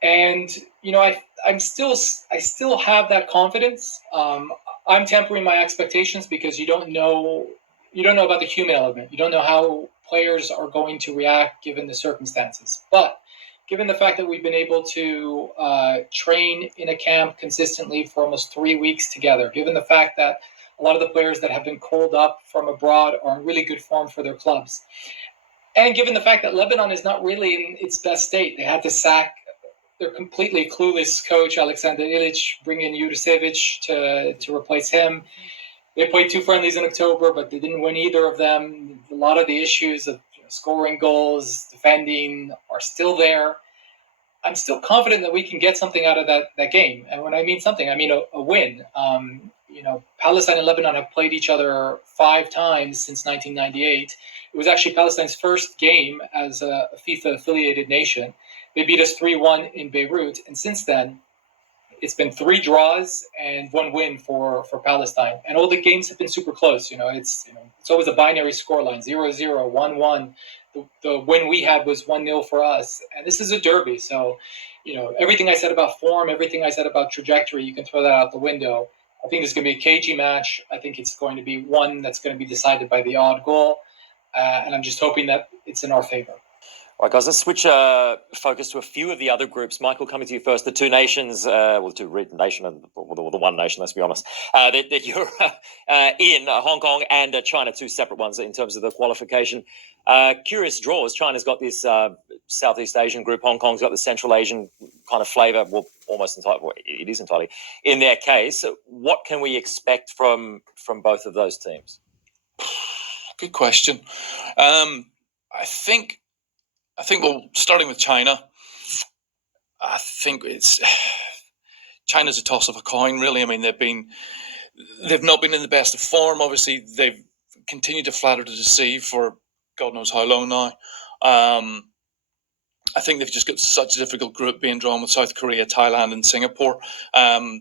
And I still have that confidence. I'm tempering my expectations because you don't know about the human element. You don't know how players are going to react given the circumstances. But given the fact that we've been able to train in a camp consistently for almost 3 weeks together, given the fact that a lot of the players that have been called up from abroad are in really good form for their clubs, and given the fact that Lebanon is not really in its best state, they had to sack their completely clueless coach, Alexander Ilic, bring in Jurasevich to replace him. They played 2 friendlies in October, but they didn't win either of them. A lot of the issues of scoring goals, defending are still there. I'm still confident that we can get something out of that game. And when I mean something, I mean a win. Palestine and Lebanon have played each other 5 times since 1998. It was actually Palestine's first game as a FIFA-affiliated nation. They beat us 3-1 in Beirut, and since then, it's been 3 draws and 1 win for Palestine. And all the games have been super close. It's always a binary scoreline, 0-0, 1-1. The win we had was 1-0 for us. And this is a derby. So, everything I said about form, everything I said about trajectory, you can throw that out the window. I think it's going to be a cagey match. I think it's going to be one that's going to be decided by the odd goal. And I'm just hoping that it's in our favor. All right, guys, let's switch focus to a few of the other groups. Michael, coming to you first. The 2 nations, the 2 nation, or the 1 nation, let's be honest, that you're in, Hong Kong and China, 2 separate ones in terms of the qualification. Curious draws. China's got this Southeast Asian group. Hong Kong's got the Central Asian kind of flavour. Well, almost entirely. Well, it is entirely in their case. What can we expect from both of those teams? Good question. I think, well, starting with China, I think China's a toss of a coin, really. I mean, they've not been in the best of form. Obviously, they've continued to flatter to deceive for God knows how long now. I think they've just got such a difficult group being drawn with South Korea, Thailand, and Singapore. I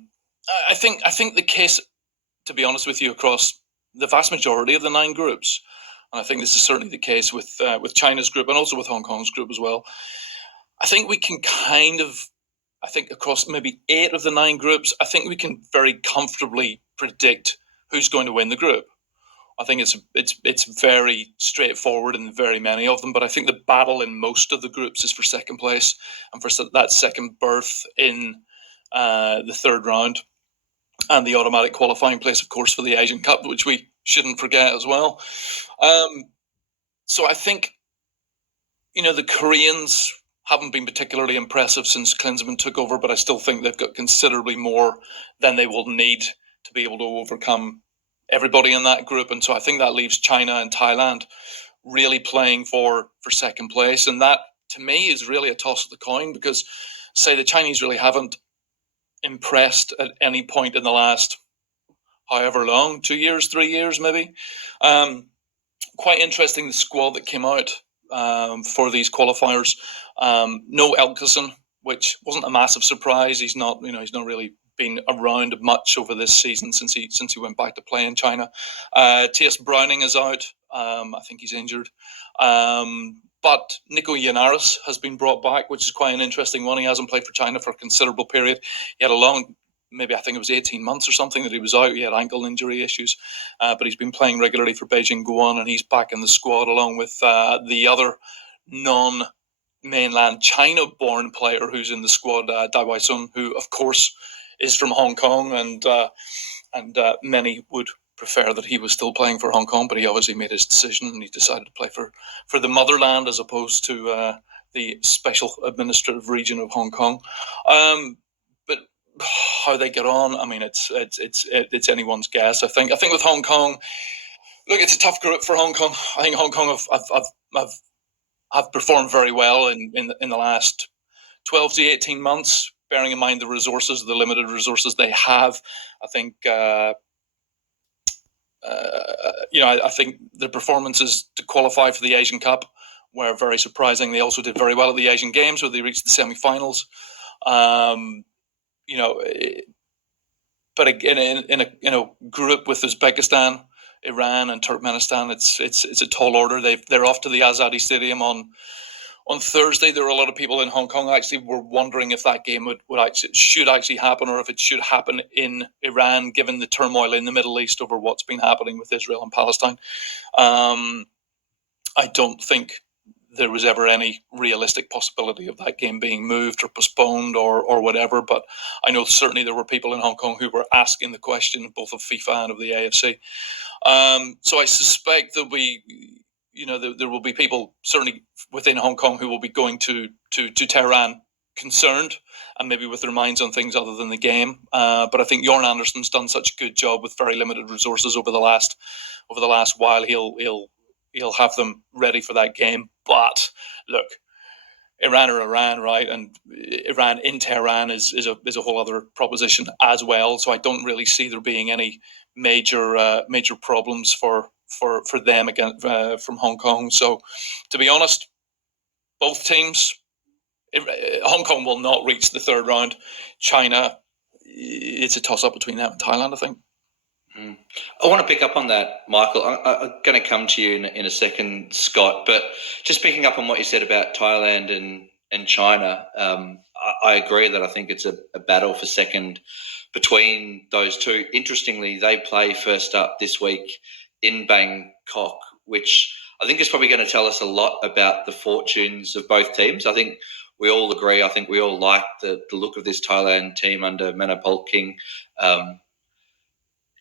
think the case, to be honest with you, across the vast majority of the 9 groups. And I think this is certainly the case with China's group and also with Hong Kong's group as well. I think we can across maybe 8 of the 9 groups, I think we can very comfortably predict who's going to win the group. I think it's very straightforward in very many of them, but I think the battle in most of the groups is for second place and for that second berth in the third round, and the automatic qualifying place, of course, for the Asian Cup, which we shouldn't forget as well. So I think, the Koreans haven't been particularly impressive since Klinsmann took over, but I still think they've got considerably more than they will need to be able to overcome everybody in that group. And so I think that leaves China and Thailand really playing for second place. And that, to me, is really a toss of the coin, because, say, the Chinese really haven't impressed at any point in the last however long, 2 years, 3 years maybe. Quite interesting, the squad that came out for these qualifiers. No Elkison, which wasn't a massive surprise. He's not really been around much over this season since he went back to play in China. T.S. Browning is out. I think he's injured. But Nico Yanaris has been brought back, which is quite an interesting one. He hasn't played for China for a considerable period. He had a long, maybe I think it was 18 months or something that he was out. He had ankle injury issues, but he's been playing regularly for Beijing Guoan, and he's back in the squad along with the other non-mainland China-born player who's in the squad, Dai Wai-sun, who, of course, is from Hong Kong, and many would prefer that he was still playing for Hong Kong, but he obviously made his decision and he decided to play for the motherland as opposed to the special administrative region of Hong Kong. But how they get on, I mean, it's anyone's guess. I think with Hong Kong, look, it's a tough group for Hong Kong. I think Hong Kong have performed very well in the last 12 to 18 months, bearing in mind the limited resources they have. I think I think the performances to qualify for the Asian Cup were very surprising. They also did very well at the Asian Games, where they reached the semi-finals. But again, in a group with Uzbekistan, Iran, and Turkmenistan, it's a tall order. They're off to the Azadi Stadium on Thursday. There were a lot of people in Hong Kong actually were wondering if that game should actually happen, or if it should happen in Iran, given the turmoil in the Middle East over what's been happening with Israel and Palestine. I don't think there was ever any realistic possibility of that game being moved or postponed or whatever. But I know certainly there were people in Hong Kong who were asking the question, both of FIFA and of the AFC. So I suspect that there will be people certainly within Hong Kong who will be going to Tehran concerned and maybe with their minds on things other than the game. But I think Jorn Anderson's done such a good job with very limited resources over the last while. He'll have them ready for that game. But look, Iran are Iran, right? And Iran in Tehran is a whole other proposition as well. So I don't really see there being any major problems for them again from Hong Kong. So to be honest, both teams, Hong Kong will not reach the third round. China, it's a toss up between them and Thailand, I think. I want to pick up on that, Michael. I'm going to come to you in a second, Scott, but just picking up on what you said about Thailand and China, I agree that I think it's a battle for second between those two. Interestingly, they play first up this week in Bangkok, which I think is probably going to tell us a lot about the fortunes of both teams. I think we all agree. I think we all like the look of this Thailand team under Manapol King.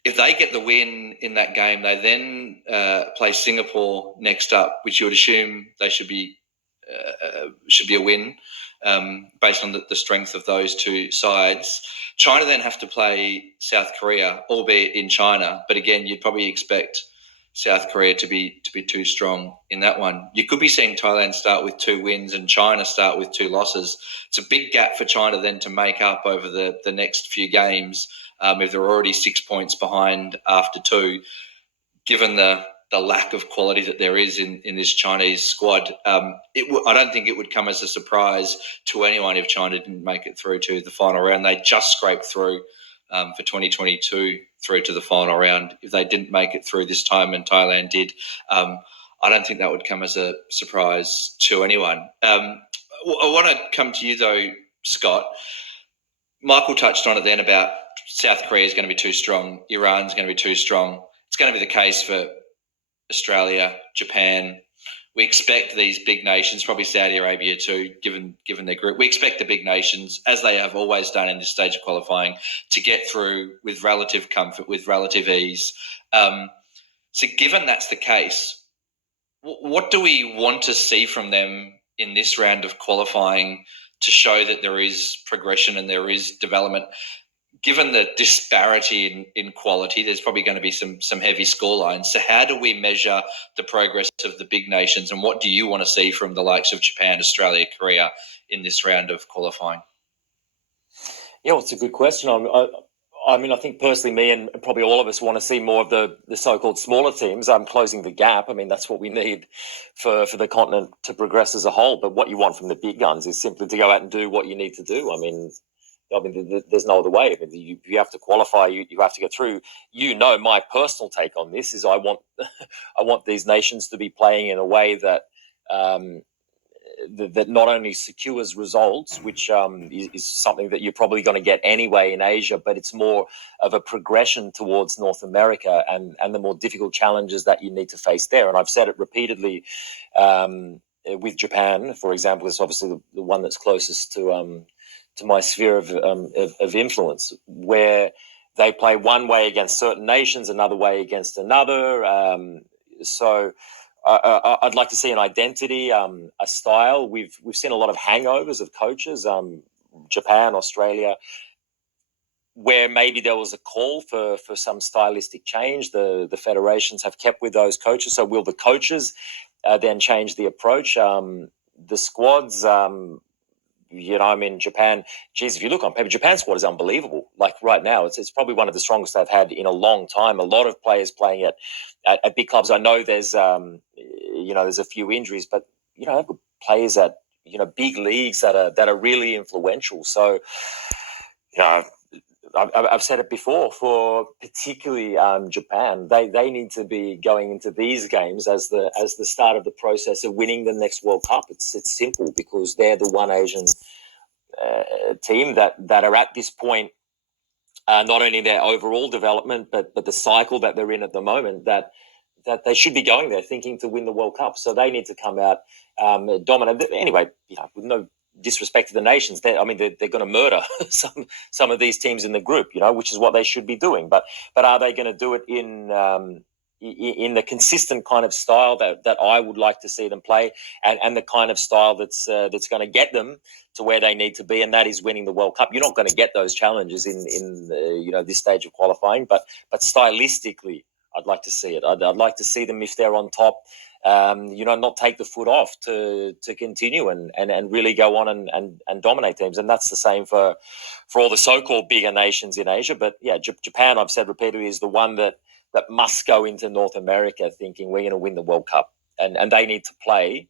If they get the win in that game, they then play Singapore next up, which you would assume they should be a win based on the strength of those two sides. China then have to play South Korea, albeit in China. But again, you'd probably expect South Korea to be too strong in that one. You could be seeing Thailand start with 2 wins and China start with 2 losses. It's a big gap for China then to make up over the next few games. If they're already 6 points behind after 2, given the lack of quality that there is in this Chinese squad, I don't think it would come as a surprise to anyone if China didn't make it through to the final round. They just scraped through for 2022 through to the final round. If they didn't make it through this time and Thailand did, I don't think that would come as a surprise to anyone. I want to come to you though, Scott. Michael touched on it then about South Korea is going to be too strong, Iran's going to be too strong. It's going to be the case for Australia, Japan. We expect these big nations, probably Saudi Arabia too, given their group. We expect the big nations, as they have always done in this stage of qualifying, to get through with relative comfort, with relative ease. So given that's the case, what do we want to see from them in this round of qualifying to show that there is progression and there is development? Given the disparity in quality, there's probably going to be some heavy scorelines. So how do we measure the progress of the big nations, and what do you want to see from the likes of Japan, Australia, Korea in this round of qualifying? Yeah, well, it's a good question. I mean, I think personally, me and probably all of us want to see more of the so-called smaller teams closing the gap. I mean, that's what we need for the continent to progress as a whole. But what you want from the big guns is simply to go out and do what you need to do. I mean, there's no other way. I mean, you have to qualify. You have to get through. My personal take on this is I want these nations to be playing in a way that that not only secures results, which is something that you're probably going to get anyway in Asia, but it's more of a progression towards North America and the more difficult challenges that you need to face there. And I've said it repeatedly with Japan, for example, is obviously the one that's closest to my sphere of influence, where they play one way against certain nations, another way against another. I'd like to see an identity, a style. We've seen a lot of hangovers of coaches, Japan, Australia, where maybe there was a call for some stylistic change. The federations have kept with those coaches. So will the coaches then change the approach? The squads, Japan, geez, if you look on paper, Japan's squad is unbelievable. Like right now, it's probably one of the strongest they've had in a long time. A lot of players playing at big clubs. I know there's a few injuries, but they've got players at big leagues that are really influential. So I've said it before, for particularly Japan, they need to be going into these games as the start of the process of winning the next World Cup. It's simple, because they're the one Asian team that are at this point, not only their overall development, but the cycle that they're in at the moment, that they should be going there thinking to win the World Cup. So they need to come out dominant. Anyway, with no disrespect to the nations, they're going to murder some of these teams in the group, which is what they should be doing. But are they going to do it in the consistent kind of style that I would like to see them play, and the kind of style that's going to get them to where they need to be, and that is winning the World Cup? You're not going to get those challenges in this stage of qualifying, but stylistically, I'd like to see it. I'd like to see them, if they're on top, not take the foot off to continue and really go on and dominate teams. And that's the same for all the so-called bigger nations in Asia. But yeah, Japan, I've said repeatedly, is the one that must go into North America thinking we're going to win the World Cup. And they need to play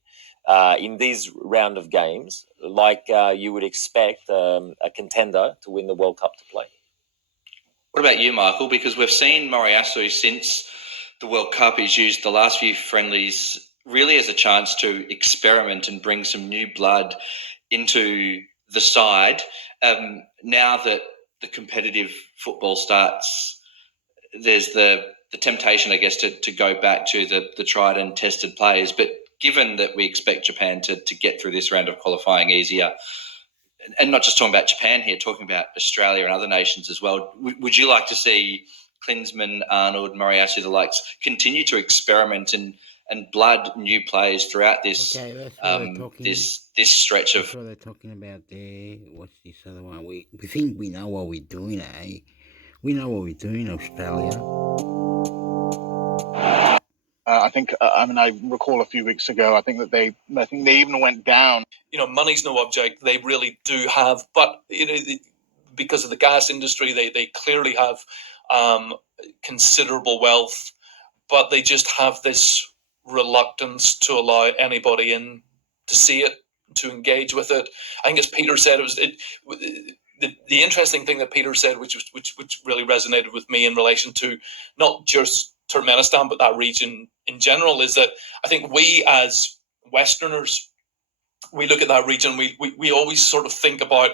in these round of games like you would expect a contender to win the World Cup to play. What about you, Michael? Because we've seen Moriyasu since the World Cup. He's used the last few friendlies really as a chance to experiment and bring some new blood into the side. Now that the competitive football starts, there's the temptation, I guess, to go back to the tried and tested players. But given that we expect Japan to get through this round of qualifying easier, and not just talking about Japan here, talking about Australia and other nations as well, would you like to see Klinsmann, Arnold, Moriyasu, the likes, continue to experiment and blood new players throughout this this stretch of? That's what they're talking about there. What's this other one? We think we know what we're doing, eh? We know what we're doing, Australia. I think, I recall a few weeks ago, I think they even went down. Money's no object. They really do have, but because of the gas industry, they clearly have considerable wealth, but they just have this reluctance to allow anybody in to see it, to engage with it. I think, as Peter said, the interesting thing that Peter said, which really resonated with me in relation to not just Turkmenistan, but that region in general, is that I think we as Westerners, we look at that region, we always sort of think about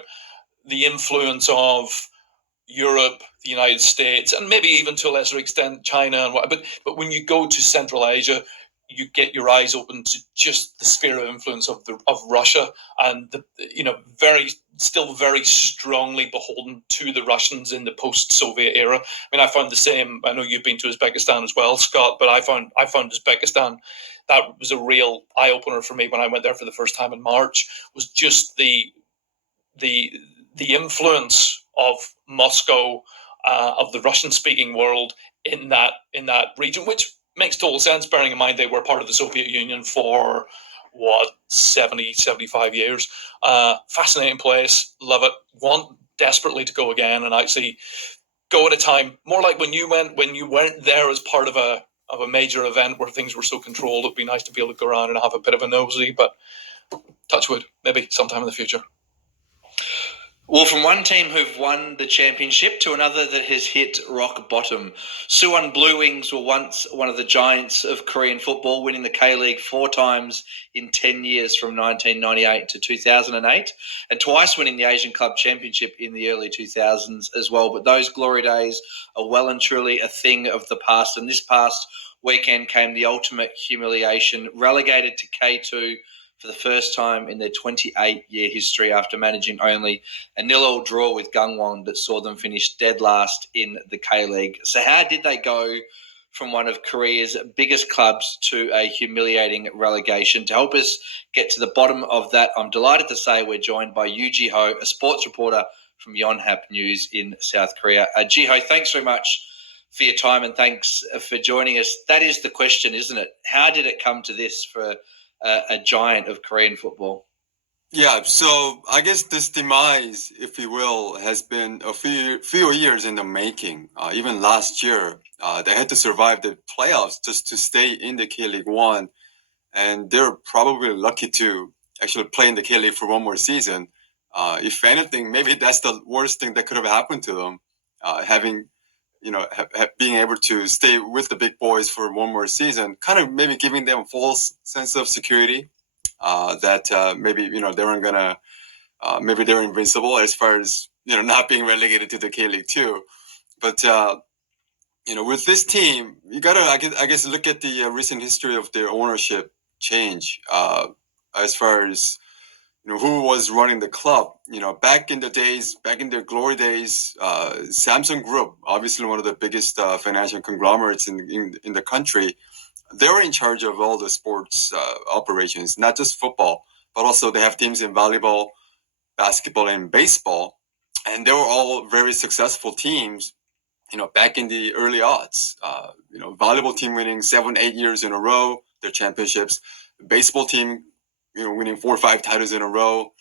the influence of, Europe, the United States, and maybe even to a lesser extent China and what. But when you go to Central Asia, you get your eyes open to just the sphere of influence of Russia, and still very strongly beholden to the Russians in the post-Soviet era. I mean, I found the same. I know you've been to Uzbekistan as well, Scott, but I found Uzbekistan, that was a real eye opener for me when I went there for the first time in March. Was just the influence of Moscow, of the Russian-speaking world in that region, which makes total sense, bearing in mind they were part of the Soviet Union for 75 years. Fascinating place, love it. Want desperately to go again, and actually go at a time more like when you weren't there as part of a major event where things were so controlled. It'd be nice to be able to go around and have a bit of a nosy, but touch wood, maybe sometime in the future. Well, from one team who've won the championship to another that has hit rock bottom. Suwon Blue Wings were once one of the giants of Korean football, winning the K-League 4 times in 10 years from 1998 to 2008, and twice winning the Asian Club Championship in the early 2000s as well. But those glory days are well and truly a thing of the past, and this past weekend came the ultimate humiliation, relegated to K2 for the first time in their 28-year history after managing only a 0-0 draw with Gangwon that saw them finish dead last in the K-League. So how did they go from one of Korea's biggest clubs to a humiliating relegation? To help us get to the bottom of that, I'm delighted to say we're joined by Yoo Ji-ho, a sports reporter from Yonhap News in South Korea. Ji-ho, thanks very much for your time, and thanks for joining us. That is the question, isn't it? How did it come to this for a giant of Korean football? Yeah, so I guess this demise, if you will, has been a few years in the making. Even last year, they had to survive the playoffs just to stay in the K-League 1, and they're probably lucky to actually play in the K-League for one more season. If anything, maybe that's the worst thing that could have happened to them, having being able to stay with the big boys for one more season, kind of maybe giving them a false sense of security, that maybe they weren't gonna, maybe they're invincible as far as not being relegated to the K-League 2. But with this team, you gotta I guess look at the recent history of their ownership change, as far as who was running the club. Back in their glory days, Samsung Group, obviously one of the biggest financial conglomerates in the country, they were in charge of all the sports operations, not just football, but also they have teams in volleyball, basketball, and baseball, and they were all very successful teams. Back in the early aughts, volleyball team winning 7-8 years in a row their championships, baseball team winning 4 or 5 titles in a row,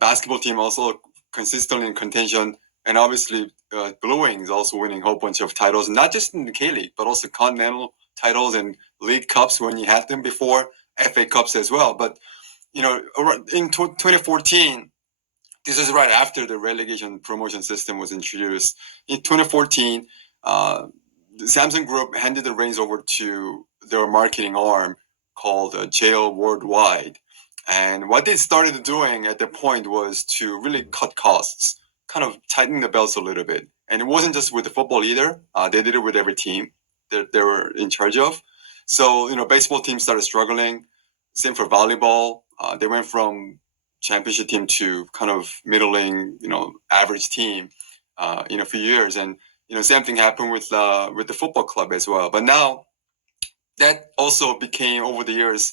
basketball team also consistently in contention, and obviously Blue Wings also winning a whole bunch of titles, not just in the K-League, but also continental titles and league cups when you had them before, FA Cups as well. But in 2014, this is right after the relegation promotion system was introduced. In 2014, the Samsung Group handed the reins over to their marketing arm called JL Worldwide. And what they started doing at that point was to really cut costs, kind of tighten the belts a little bit. And it wasn't just with the football either. They did it with every team that they were in charge of. So, baseball teams started struggling. Same for volleyball. They went from championship team to kind of middling, average team in a few years. And, same thing happened with the football club as well. But now that also became, over the years,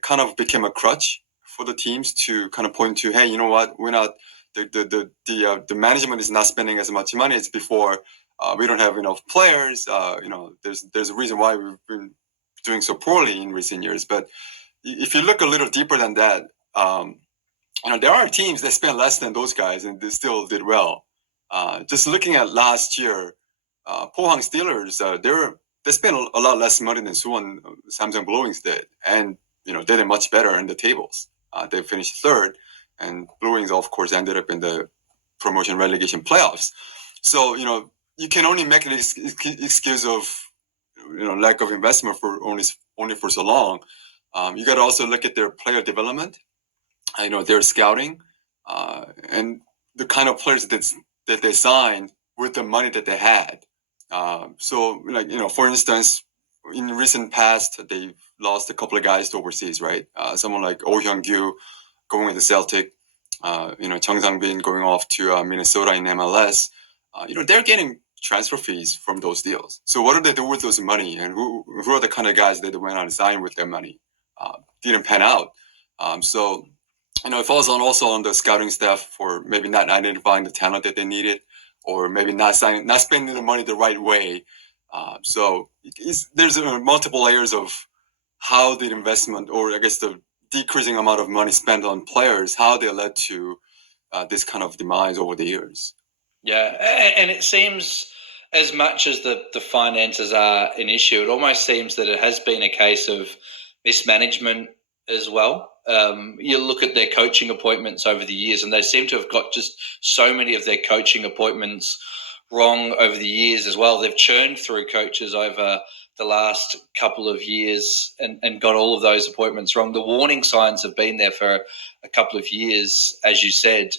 kind of became a crutch for the teams to kind of point to, hey, you know what, we're not, the management is not spending as much money as before. We don't have enough players. There's a reason why we've been doing so poorly in recent years. But if you look a little deeper than that, there are teams that spend less than those guys and they still did well. Just looking at last year, Pohang Steelers, they spent a lot less money than Suwon Samsung Blue Wings did, and they did much better in the tables. They finished third, and Blue Wings, of course, ended up in the promotion relegation playoffs. So you can only make an excuse of lack of investment for only for so long. You got to also look at their player development. Their scouting, and the kind of players that they signed with the money that they had. So, like, for instance, in recent past, they've lost a couple of guys to overseas, right? Someone like Oh Hyung-gyu going with the Celtic, Chung Sang-bin going off to Minnesota in MLS. They're getting transfer fees from those deals. So what do they do with those money? And who are the kind of guys that they went out and signed with their money? Didn't pan out. So, it falls also on the scouting staff for maybe not identifying the talent that they needed, or maybe not spending the money the right way. So there's multiple layers of how the investment, or I guess the decreasing amount of money spent on players, how they led to this kind of demise over the years. Yeah, and it seems, as much as the finances are an issue, it almost seems that it has been a case of mismanagement as well. You look at their coaching appointments over the years, and they seem to have got just so many of their coaching appointments wrong over the years as well. They've churned through coaches over the last couple of years and got all of those appointments wrong. The warning signs have been there for a couple of years, as you said.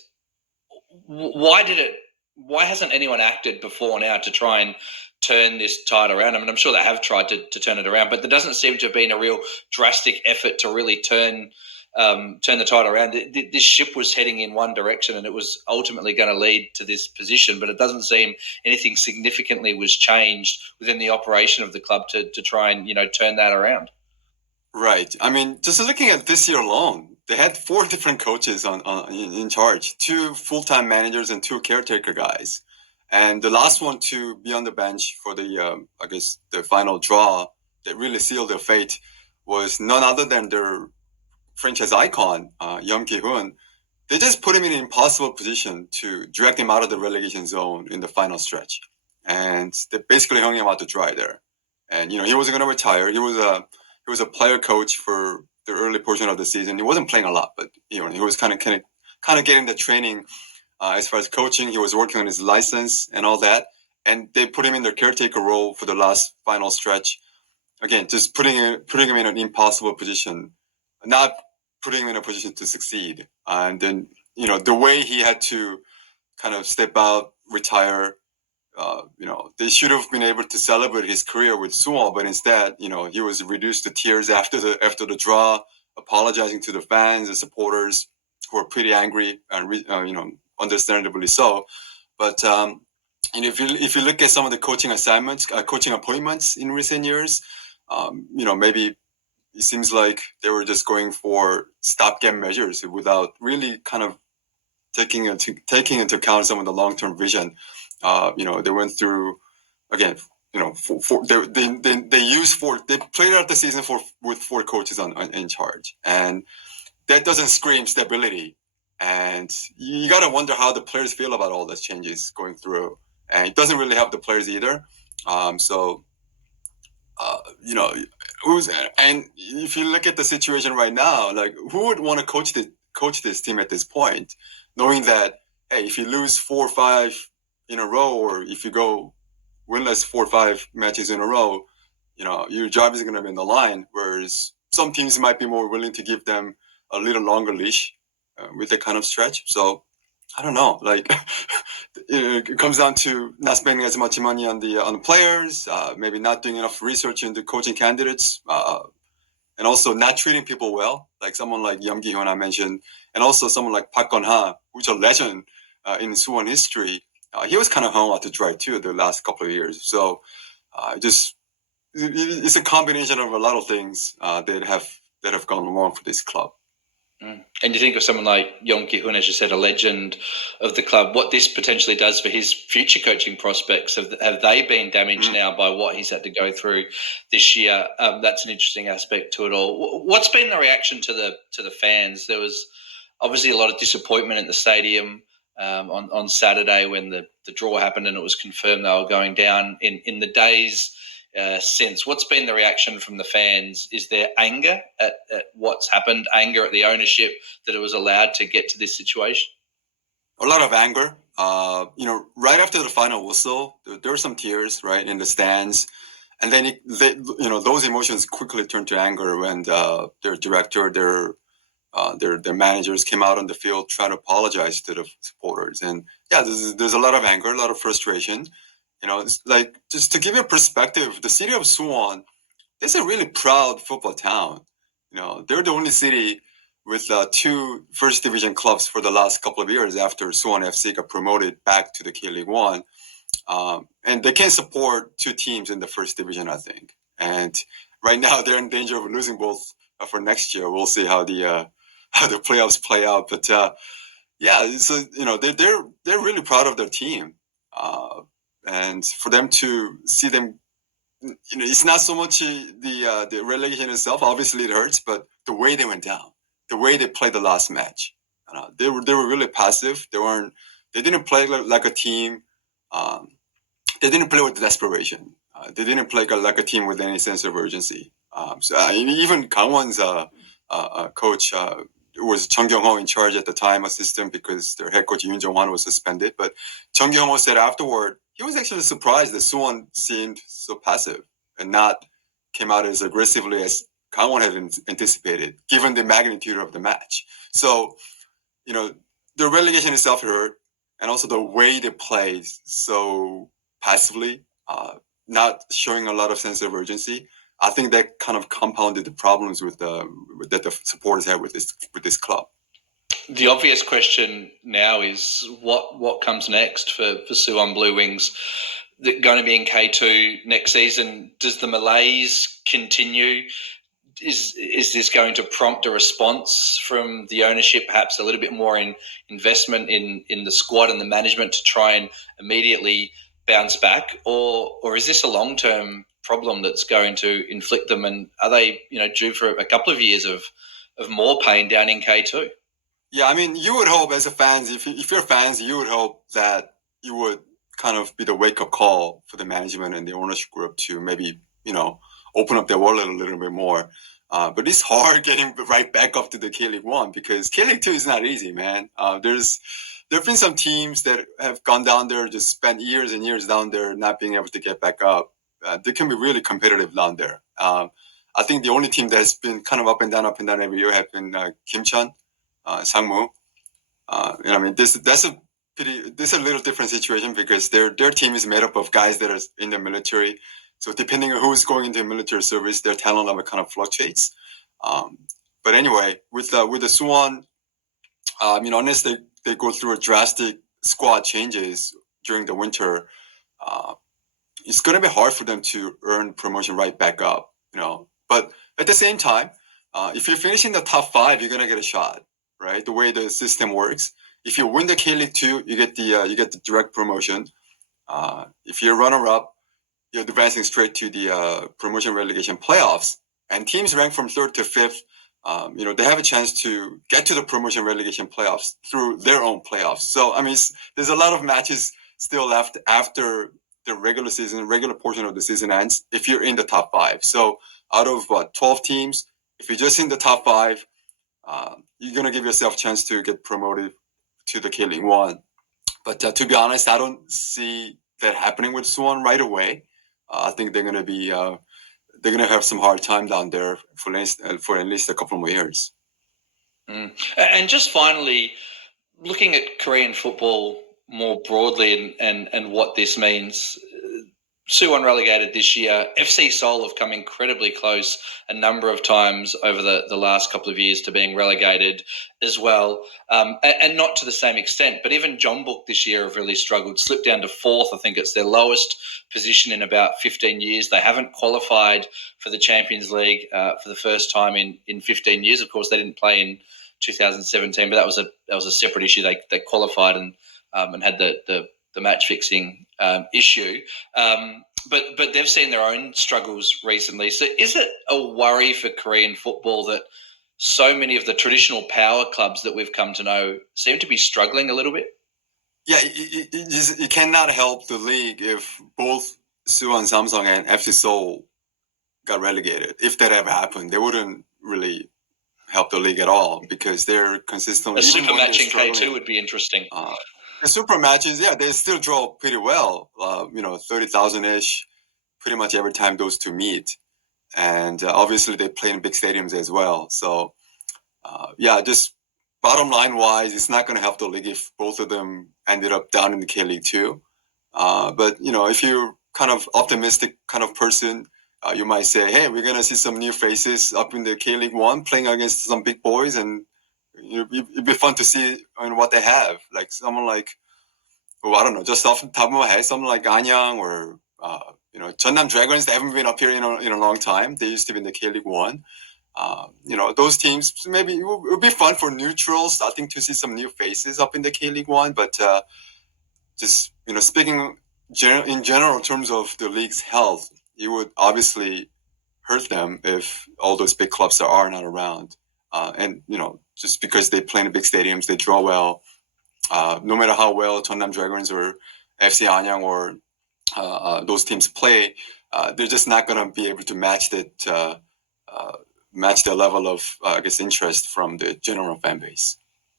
Why hasn't anyone acted before now to try and turn this tide around? I mean, I'm sure they have tried to turn it around, but there doesn't seem to have been a real drastic effort to really turn the tide around. This ship was heading in one direction, and it was ultimately going to lead to this position, but it doesn't seem anything significantly was changed within the operation of the club to try and, turn that around. Right. I mean, just looking at this year alone, they had 4 different coaches in charge, 2 full-time managers and 2 caretaker guys. And the last one to be on the bench for the, the final draw that really sealed their fate was none other than their franchise icon, Yeom Ki-hoon. They just put him in an impossible position to drag him out of the relegation zone in the final stretch. And they basically hung him out to dry there. And, he wasn't going to retire. He was a player coach for the early portion of the season. He wasn't playing a lot, but he was kind of getting the training as far as coaching. He was working on his license and all that, and they put him in their caretaker role for the last final stretch. Again, just putting him in an impossible position, not putting him in a position to succeed. And then the way he had to kind of step out, retire. They should have been able to celebrate his career with Suwon, but instead, he was reduced to tears after the draw, apologizing to the fans and supporters who were pretty angry and understandably so. But if you look at some of the coaching appointments in recent years, maybe it seems like they were just going for stopgap measures without really kind of taking into account some of the long-term vision. They went through, again, they played out the season with 4 coaches in charge, and that doesn't scream stability. And you got to wonder how the players feel about all those changes going through, and it doesn't really help the players either. And if you look at the situation right now, like, who would want to coach this team at this point, knowing that, hey, if you lose 4 or 5 in a row, or if you go winless 4 or 5 matches in a row, your job is going to be in the line. Whereas some teams might be more willing to give them a little longer leash with that kind of stretch. So I don't know. Like, it comes down to not spending as much money on the players, maybe not doing enough research into coaching candidates, and also not treating people well. Like someone like Yeom Ki-hoon I mentioned, and also someone like Park Gun-ha, who's a legend in Suwon history. He was kind of hung out to dry too the last couple of years. So it's a combination of a lot of things that have gone wrong for this club. And you think of someone like Yeom Ki-hoon, as you said, a legend of the club, what this potentially does for his future coaching prospects. Have they been damaged now by what he's had to go through this year? That's an interesting aspect to it all. What's been the reaction to the fans? There was obviously a lot of disappointment at the stadium on Saturday when the draw happened and it was confirmed they were going down. In the days since, what's been the reaction from the fans? Is there anger at what's happened, anger at the ownership that it was allowed to get to this situation? A lot of anger. Right after the final whistle, there were some tears, right, in the stands. And then, those emotions quickly turned to anger when their director, their their managers came out on the field trying to apologize to the supporters. And yeah, there's a lot of anger, a lot of frustration. It's like, just to give you a perspective, the city of Suwon, it's a really proud football town. They're the only city with 2 first division clubs for the last couple of years after Suwon FC got promoted back to the K-League 1. And they can support 2 teams in the first division, I think. And right now they're in danger of losing both for next year. We'll see how the playoffs play out. But yeah, so they're really proud of their team. And for them to see them, it's not so much the relegation itself. Obviously, it hurts, but the way they went down, the way they played the last match, they were really passive. They didn't play like a team. They didn't play with desperation. They didn't play like a team with any sense of urgency. Even Gangwon's coach was Chung Kyung-ho in charge at the time, assistant, because their head coach Yoon Jong-hwan was suspended. But Chung Kyung-ho said afterward, he was actually surprised that Suwon seemed so passive and not came out as aggressively as Gangwon had anticipated, given the magnitude of the match. So, the relegation itself hurt, and also the way they played so passively, not showing a lot of sense of urgency. I think that kind of compounded the problems that the supporters had with this club. The obvious question now is what comes next for Suwon Blue Wings? They're going to be in K2 next season. Does the malaise continue? Is this going to prompt a response from the ownership, perhaps a little bit more in investment in the squad and the management to try and immediately bounce back, or is this a long-term problem that's going to inflict them, and are they due for a couple of years of more pain down in K2? Yeah, I mean, you would hope as a fans, if you're fans, you would hope that you would kind of be the wake-up call for the management and the ownership group to maybe open up their wallet a little bit more. But it's hard getting right back up to the K-League 1 because K-League 2 is not easy, man. There have been some teams that have gone down there, just spent years and years down there, not being able to get back up. They can be really competitive down there. I think the only team that's been kind of up and down every year have been Kimcheon, Sangmu. That's a little different situation because their team is made up of guys that are in the military. So depending on who's going into military service, their talent level kind of fluctuates. But anyway, with the Suwon, unless they go through a drastic squad changes during the winter, it's going to be hard for them to earn promotion right back up. But at the same time, if you finish in the top 5, you're going to get a shot, right? The way the system works. If you win the K-League 2, you get the direct promotion. If you're runner-up, you're advancing straight to the promotion relegation playoffs. And teams ranked from 3rd to 5th, they have a chance to get to the promotion relegation playoffs through their own playoffs. So, there's a lot of matches still left after the regular portion of the season ends if you're in the top 5. So out of 12 teams, if you're just in the top 5, you're going to give yourself a chance to get promoted to the K-League 1. But to be honest, I don't see that happening with Suwon right away. I think they're going to have some hard time down there for at least a couple more years. And just finally, looking at Korean football more broadly and what this means, Suwon relegated this year. FC Seoul have come incredibly close a number of times over the last couple of years to being relegated as well, and not to the same extent. But even Jeonbuk this year have really struggled, slipped down to 4th. I think it's their lowest position in about 15 years. They haven't qualified for the Champions League for the first time in 15 years. Of course, they didn't play in 2017, but that was a separate issue. They qualified and had the match fixing issue. But they've seen their own struggles recently. So is it a worry for Korean football that so many of the traditional power clubs that we've come to know seem to be struggling a little bit? Yeah, it cannot help the league if both Suwon Samsung and FC Seoul got relegated. If that ever happened, they wouldn't really help the league at all because they're consistently... A super match in K2 would be interesting. The super matches, yeah, they still draw pretty well, 30,000-ish, pretty much every time those two meet. And obviously they play in big stadiums as well. So just bottom line wise, it's not going to help the league if both of them ended up down in the K League too. But if you're kind of optimistic kind of person, you might say, hey, we're going to see some new faces up in the K League 1 playing against some big boys, and it'd be fun to see what they have. Like someone like, I don't know, just off the top of my head, someone like Anyang or Jeonnam Dragons. They haven't been up here in a long time. They used to be in the K League 1. Those teams, maybe it would be fun for neutrals starting to see some new faces up in the K League 1. But just speaking in general terms of the league's health, it would obviously hurt them if all those big clubs are not around. And just because they play in big stadiums, they draw well. No matter how well Jeonnam Dragons or FC Anyang or those teams play, they're just not going to be able to match that. Match the level of, interest from the general fan base.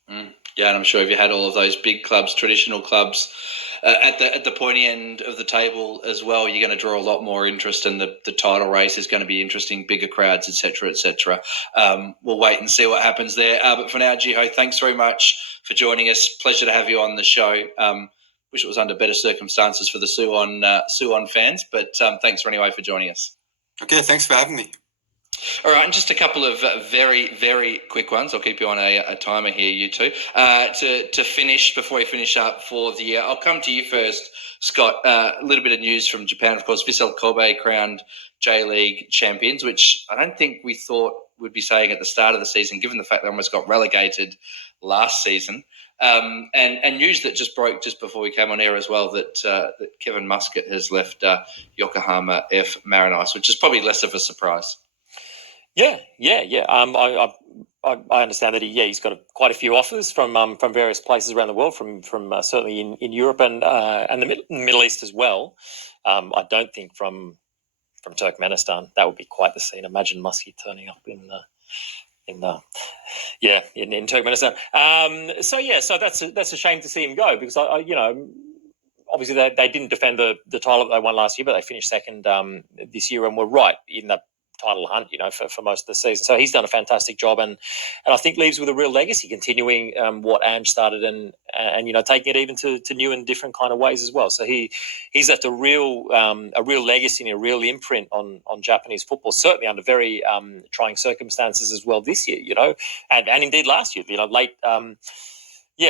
Yeah, and I'm sure if you had all of those big clubs, traditional clubs, at the pointy end of the table as well, you're going to draw a lot more interest, and the title race is going to be interesting, bigger crowds, etc., etc. We'll wait and see what happens there. But for now, Jiho, thanks very much for joining us. Pleasure to have you on the show. Wish it was under better circumstances for the Suwon fans, but thanks anyway for joining us. Okay, thanks for having me. All right, and just a couple of very, very quick ones. I'll keep you on a timer here, you two. To finish, before we finish up for the year, I'll come to you first, Scott. A little bit of news from Japan, of course. Vissel Kobe crowned J-League champions, which I don't think we thought we'd be saying at the start of the season, given the fact they almost got relegated last season. And news that just broke just before we came on air as well, that Kevin Muscat has left Yokohama F. Marinos, which is probably less of a surprise. Yeah. I understand that he's got quite a few offers from various places around the world, from certainly in Europe and the Middle East as well. I don't think from Turkmenistan. That would be quite the scene. Imagine Muskie turning up in Turkmenistan. So that's a shame to see him go, because obviously they didn't defend the title that they won last year, but they finished second this year and were right in the title hunt, for most of the season. So he's done a fantastic job, and I think leaves with a real legacy, continuing what Ange started and taking it even to new and different kind of ways as well. So he's left a real legacy and a real imprint on Japanese football, certainly under very trying circumstances as well this year, and indeed last year,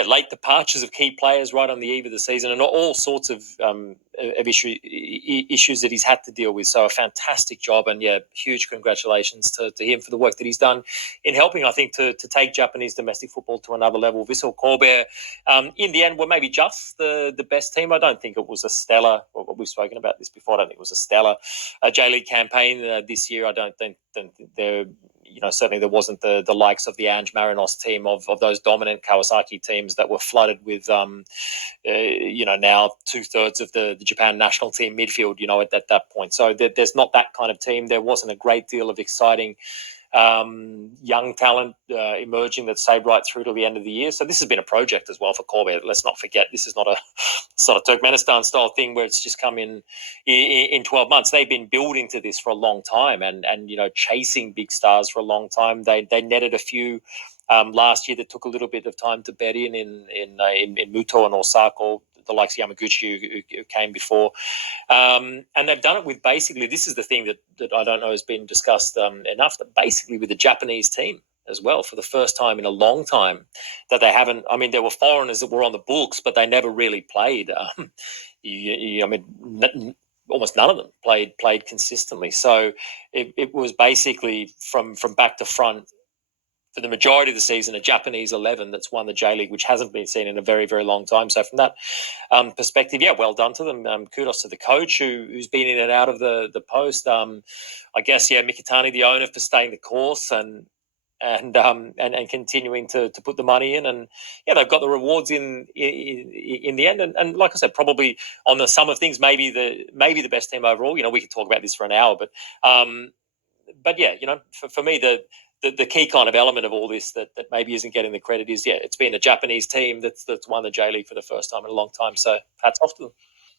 late departures of key players right on the eve of the season, and all sorts of issues that he's had to deal with. So a fantastic job, and huge congratulations to him for the work that he's done in helping, I think, to take Japanese domestic football to another level. Vissel Kobe, in the end, were maybe just the best team. I don't think it was a stellar, we've spoken about this before, I don't think it was a stellar J-League campaign this year. I don't think they're, certainly there wasn't the likes of the Ange Marinos team, of those dominant Kawasaki teams that were flooded with, now 2/3 of the Japan national team midfield, at that point. So there's not that kind of team. There wasn't a great deal of exciting young talent emerging that stayed right through to the end of the year. So this has been a project as well for Kobe. Let's not forget, this is not a sort of Turkmenistan style thing where it's just come in 12 months. They've been building to this for a long time and chasing big stars for a long time. They netted a few last year that took a little bit of time to bed in Muto and Osaka, the likes of Yamaguchi who came before. And they've done it with, basically, this is the thing that I don't know has been discussed enough, that basically with the Japanese team as well, for the first time in a long time, that they haven't, there were foreigners that were on the books, but they never really played. Almost none of them played consistently. So it was basically from back to front, for the majority of the season, a Japanese 11 that's won the J-League, which hasn't been seen in a very, very long time. So from that perspective, well done to them. Kudos to the coach who's been in and out of the post. I guess, Mikitani, the owner, for staying the course and continuing to put the money in. And, they've got the rewards in the end. And like I said, probably on the sum of things, maybe the best team overall. We could talk about this for an hour, but for me, the key kind of element of all this that maybe isn't getting the credit is, it's been a Japanese team that's won the J-League for the first time in a long time. So hats off to them.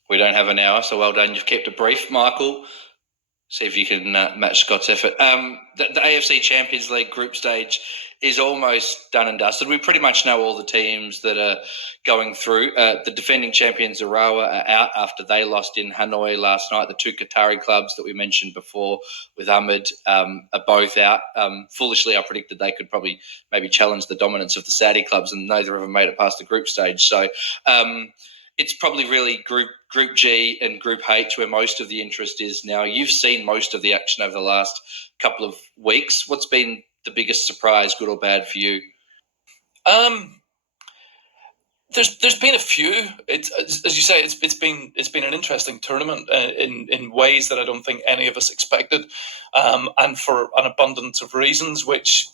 We don't have an hour, so well done. You've kept it brief, Michael. see if you can match Scott's effort. The AFC Champions League group stage is almost done and dusted. We pretty much know all the teams that are going through. The defending champions Urawa are out after they lost in Hanoi last night. The two Qatari clubs that we mentioned before with Ahmed are both out. Foolishly, I predicted they could probably maybe challenge the dominance of the Saudi clubs, and neither of them made it past the group stage. So it's probably really Group G and Group H where most of the interest is now. You've seen most of the action over the last couple of weeks. What's been the biggest surprise, good or bad, for you? There's been a few. It's, as you say, it's been an interesting tournament in ways that I don't think any of us expected, and for an abundance of reasons. Which,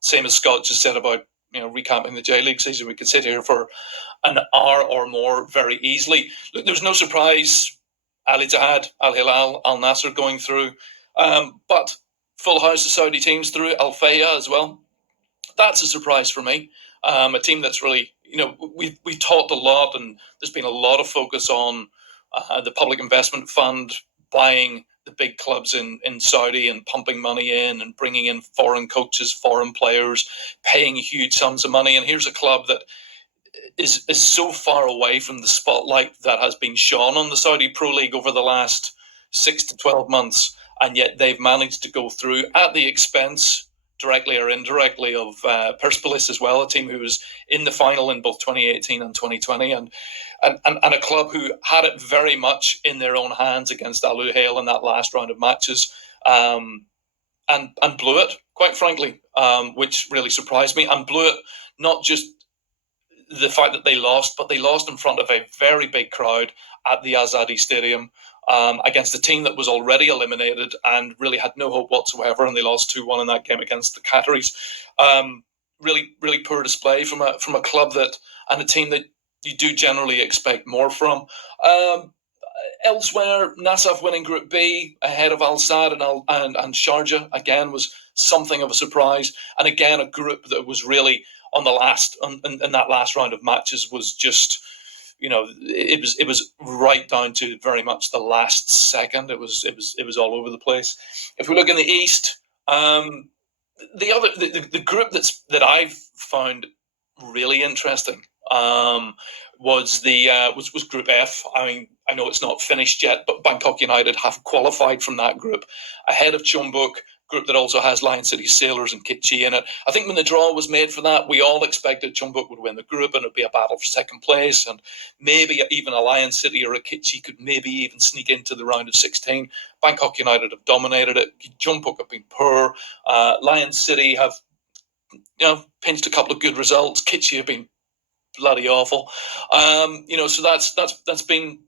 same as Scott just said about recapping the J League season, we could sit here for an hour or more very easily. Look, there's no surprise. Al Ittihad, Al Hilal, Al Nasser going through, but full house of Saudi teams through. Al Fayha as well. That's a surprise for me. A team that's really, we've talked a lot, and there's been a lot of focus on the public investment fund buying the big clubs in Saudi and pumping money in and bringing in foreign coaches, foreign players, paying huge sums of money. And here's a club that is so far away from the spotlight that has been shone on the Saudi Pro League over the last 6 to 12 months, and yet they've managed to go through at the expense, directly or indirectly, of Persepolis as well, a team who was in the final in both 2018 and 2020, and a club who had it very much in their own hands against Al Uhail in that last round of matches, and blew it, quite frankly, which really surprised me, and blew it not just the fact that they lost, but they lost in front of a very big crowd at the Azadi Stadium, against a team that was already eliminated and really had no hope whatsoever, and they lost 2-1 in that game against the Qataris. Really, really poor display from a club that, and a team that you do generally expect more from. Elsewhere, Nassaf winning Group B ahead of Al Sadd and Sharjah again was something of a surprise, and again a group that was really on the last in that last round of matches was just, it was right down to very much the last second. It was all over the place. If we look in the East, the group that I've found really interesting was Group F. I mean, I know it's not finished yet, but Bangkok United have qualified from that group ahead of Chonbuk, group that also has Lion City Sailors and Kitchi in it. I think when the draw was made for that, we all expected Chonbuk would win the group and it'd be a battle for second place, and maybe even a Lion City or a Kitchi could maybe even sneak into the round of 16. Bangkok United have dominated it. Chonbuk have been poor. Lion City have pinched a couple of good results. Kitchi have been bloody awful. So that's been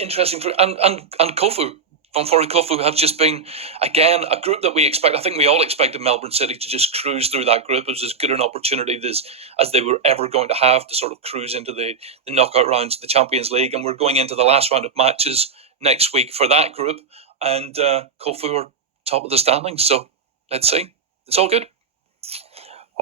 interesting for and Kofu. Von Fori Kofu have just been, again, a group that we expect. I think we all expected Melbourne City to just cruise through that group. It was as good an opportunity as they were ever going to have to sort of cruise into the knockout rounds of the Champions League. And we're going into the last round of matches next week for that group. And Kofu are top of the standings. So let's see. It's all good.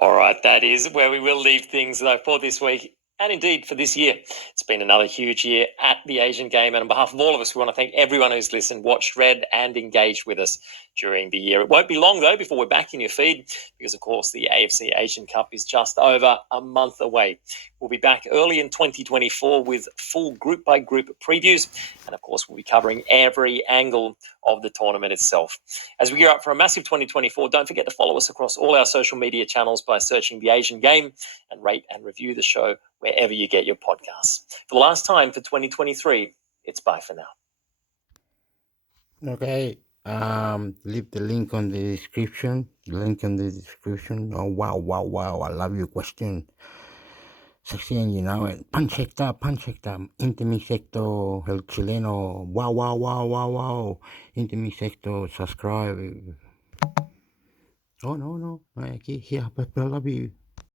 All right, that is where we will leave things, though, for this week. And indeed, for this year, it's been another huge year at the Asian Game. And on behalf of all of us, we want to thank everyone who's listened, watched, read, and engaged with us during the year. It won't be long, though, before we're back in your feed, because, of course, the AFC Asian Cup is just over a month away. We'll be back early in 2024 with full group-by-group previews. And, of course, we'll be covering every angle of the tournament itself. As we gear up for a massive 2024, don't forget to follow us across all our social media channels by searching The Asian Game, and rate and review the show wherever you get your podcasts. For the last time for 2023, it's bye for now. Okay. Leave the link on the description. Oh, wow. I love your question. Sexy, and you know it. Panchecta. Intermixhector, El Chileno. Wow. Intermixhector, subscribe. Oh, no. Here, I love you.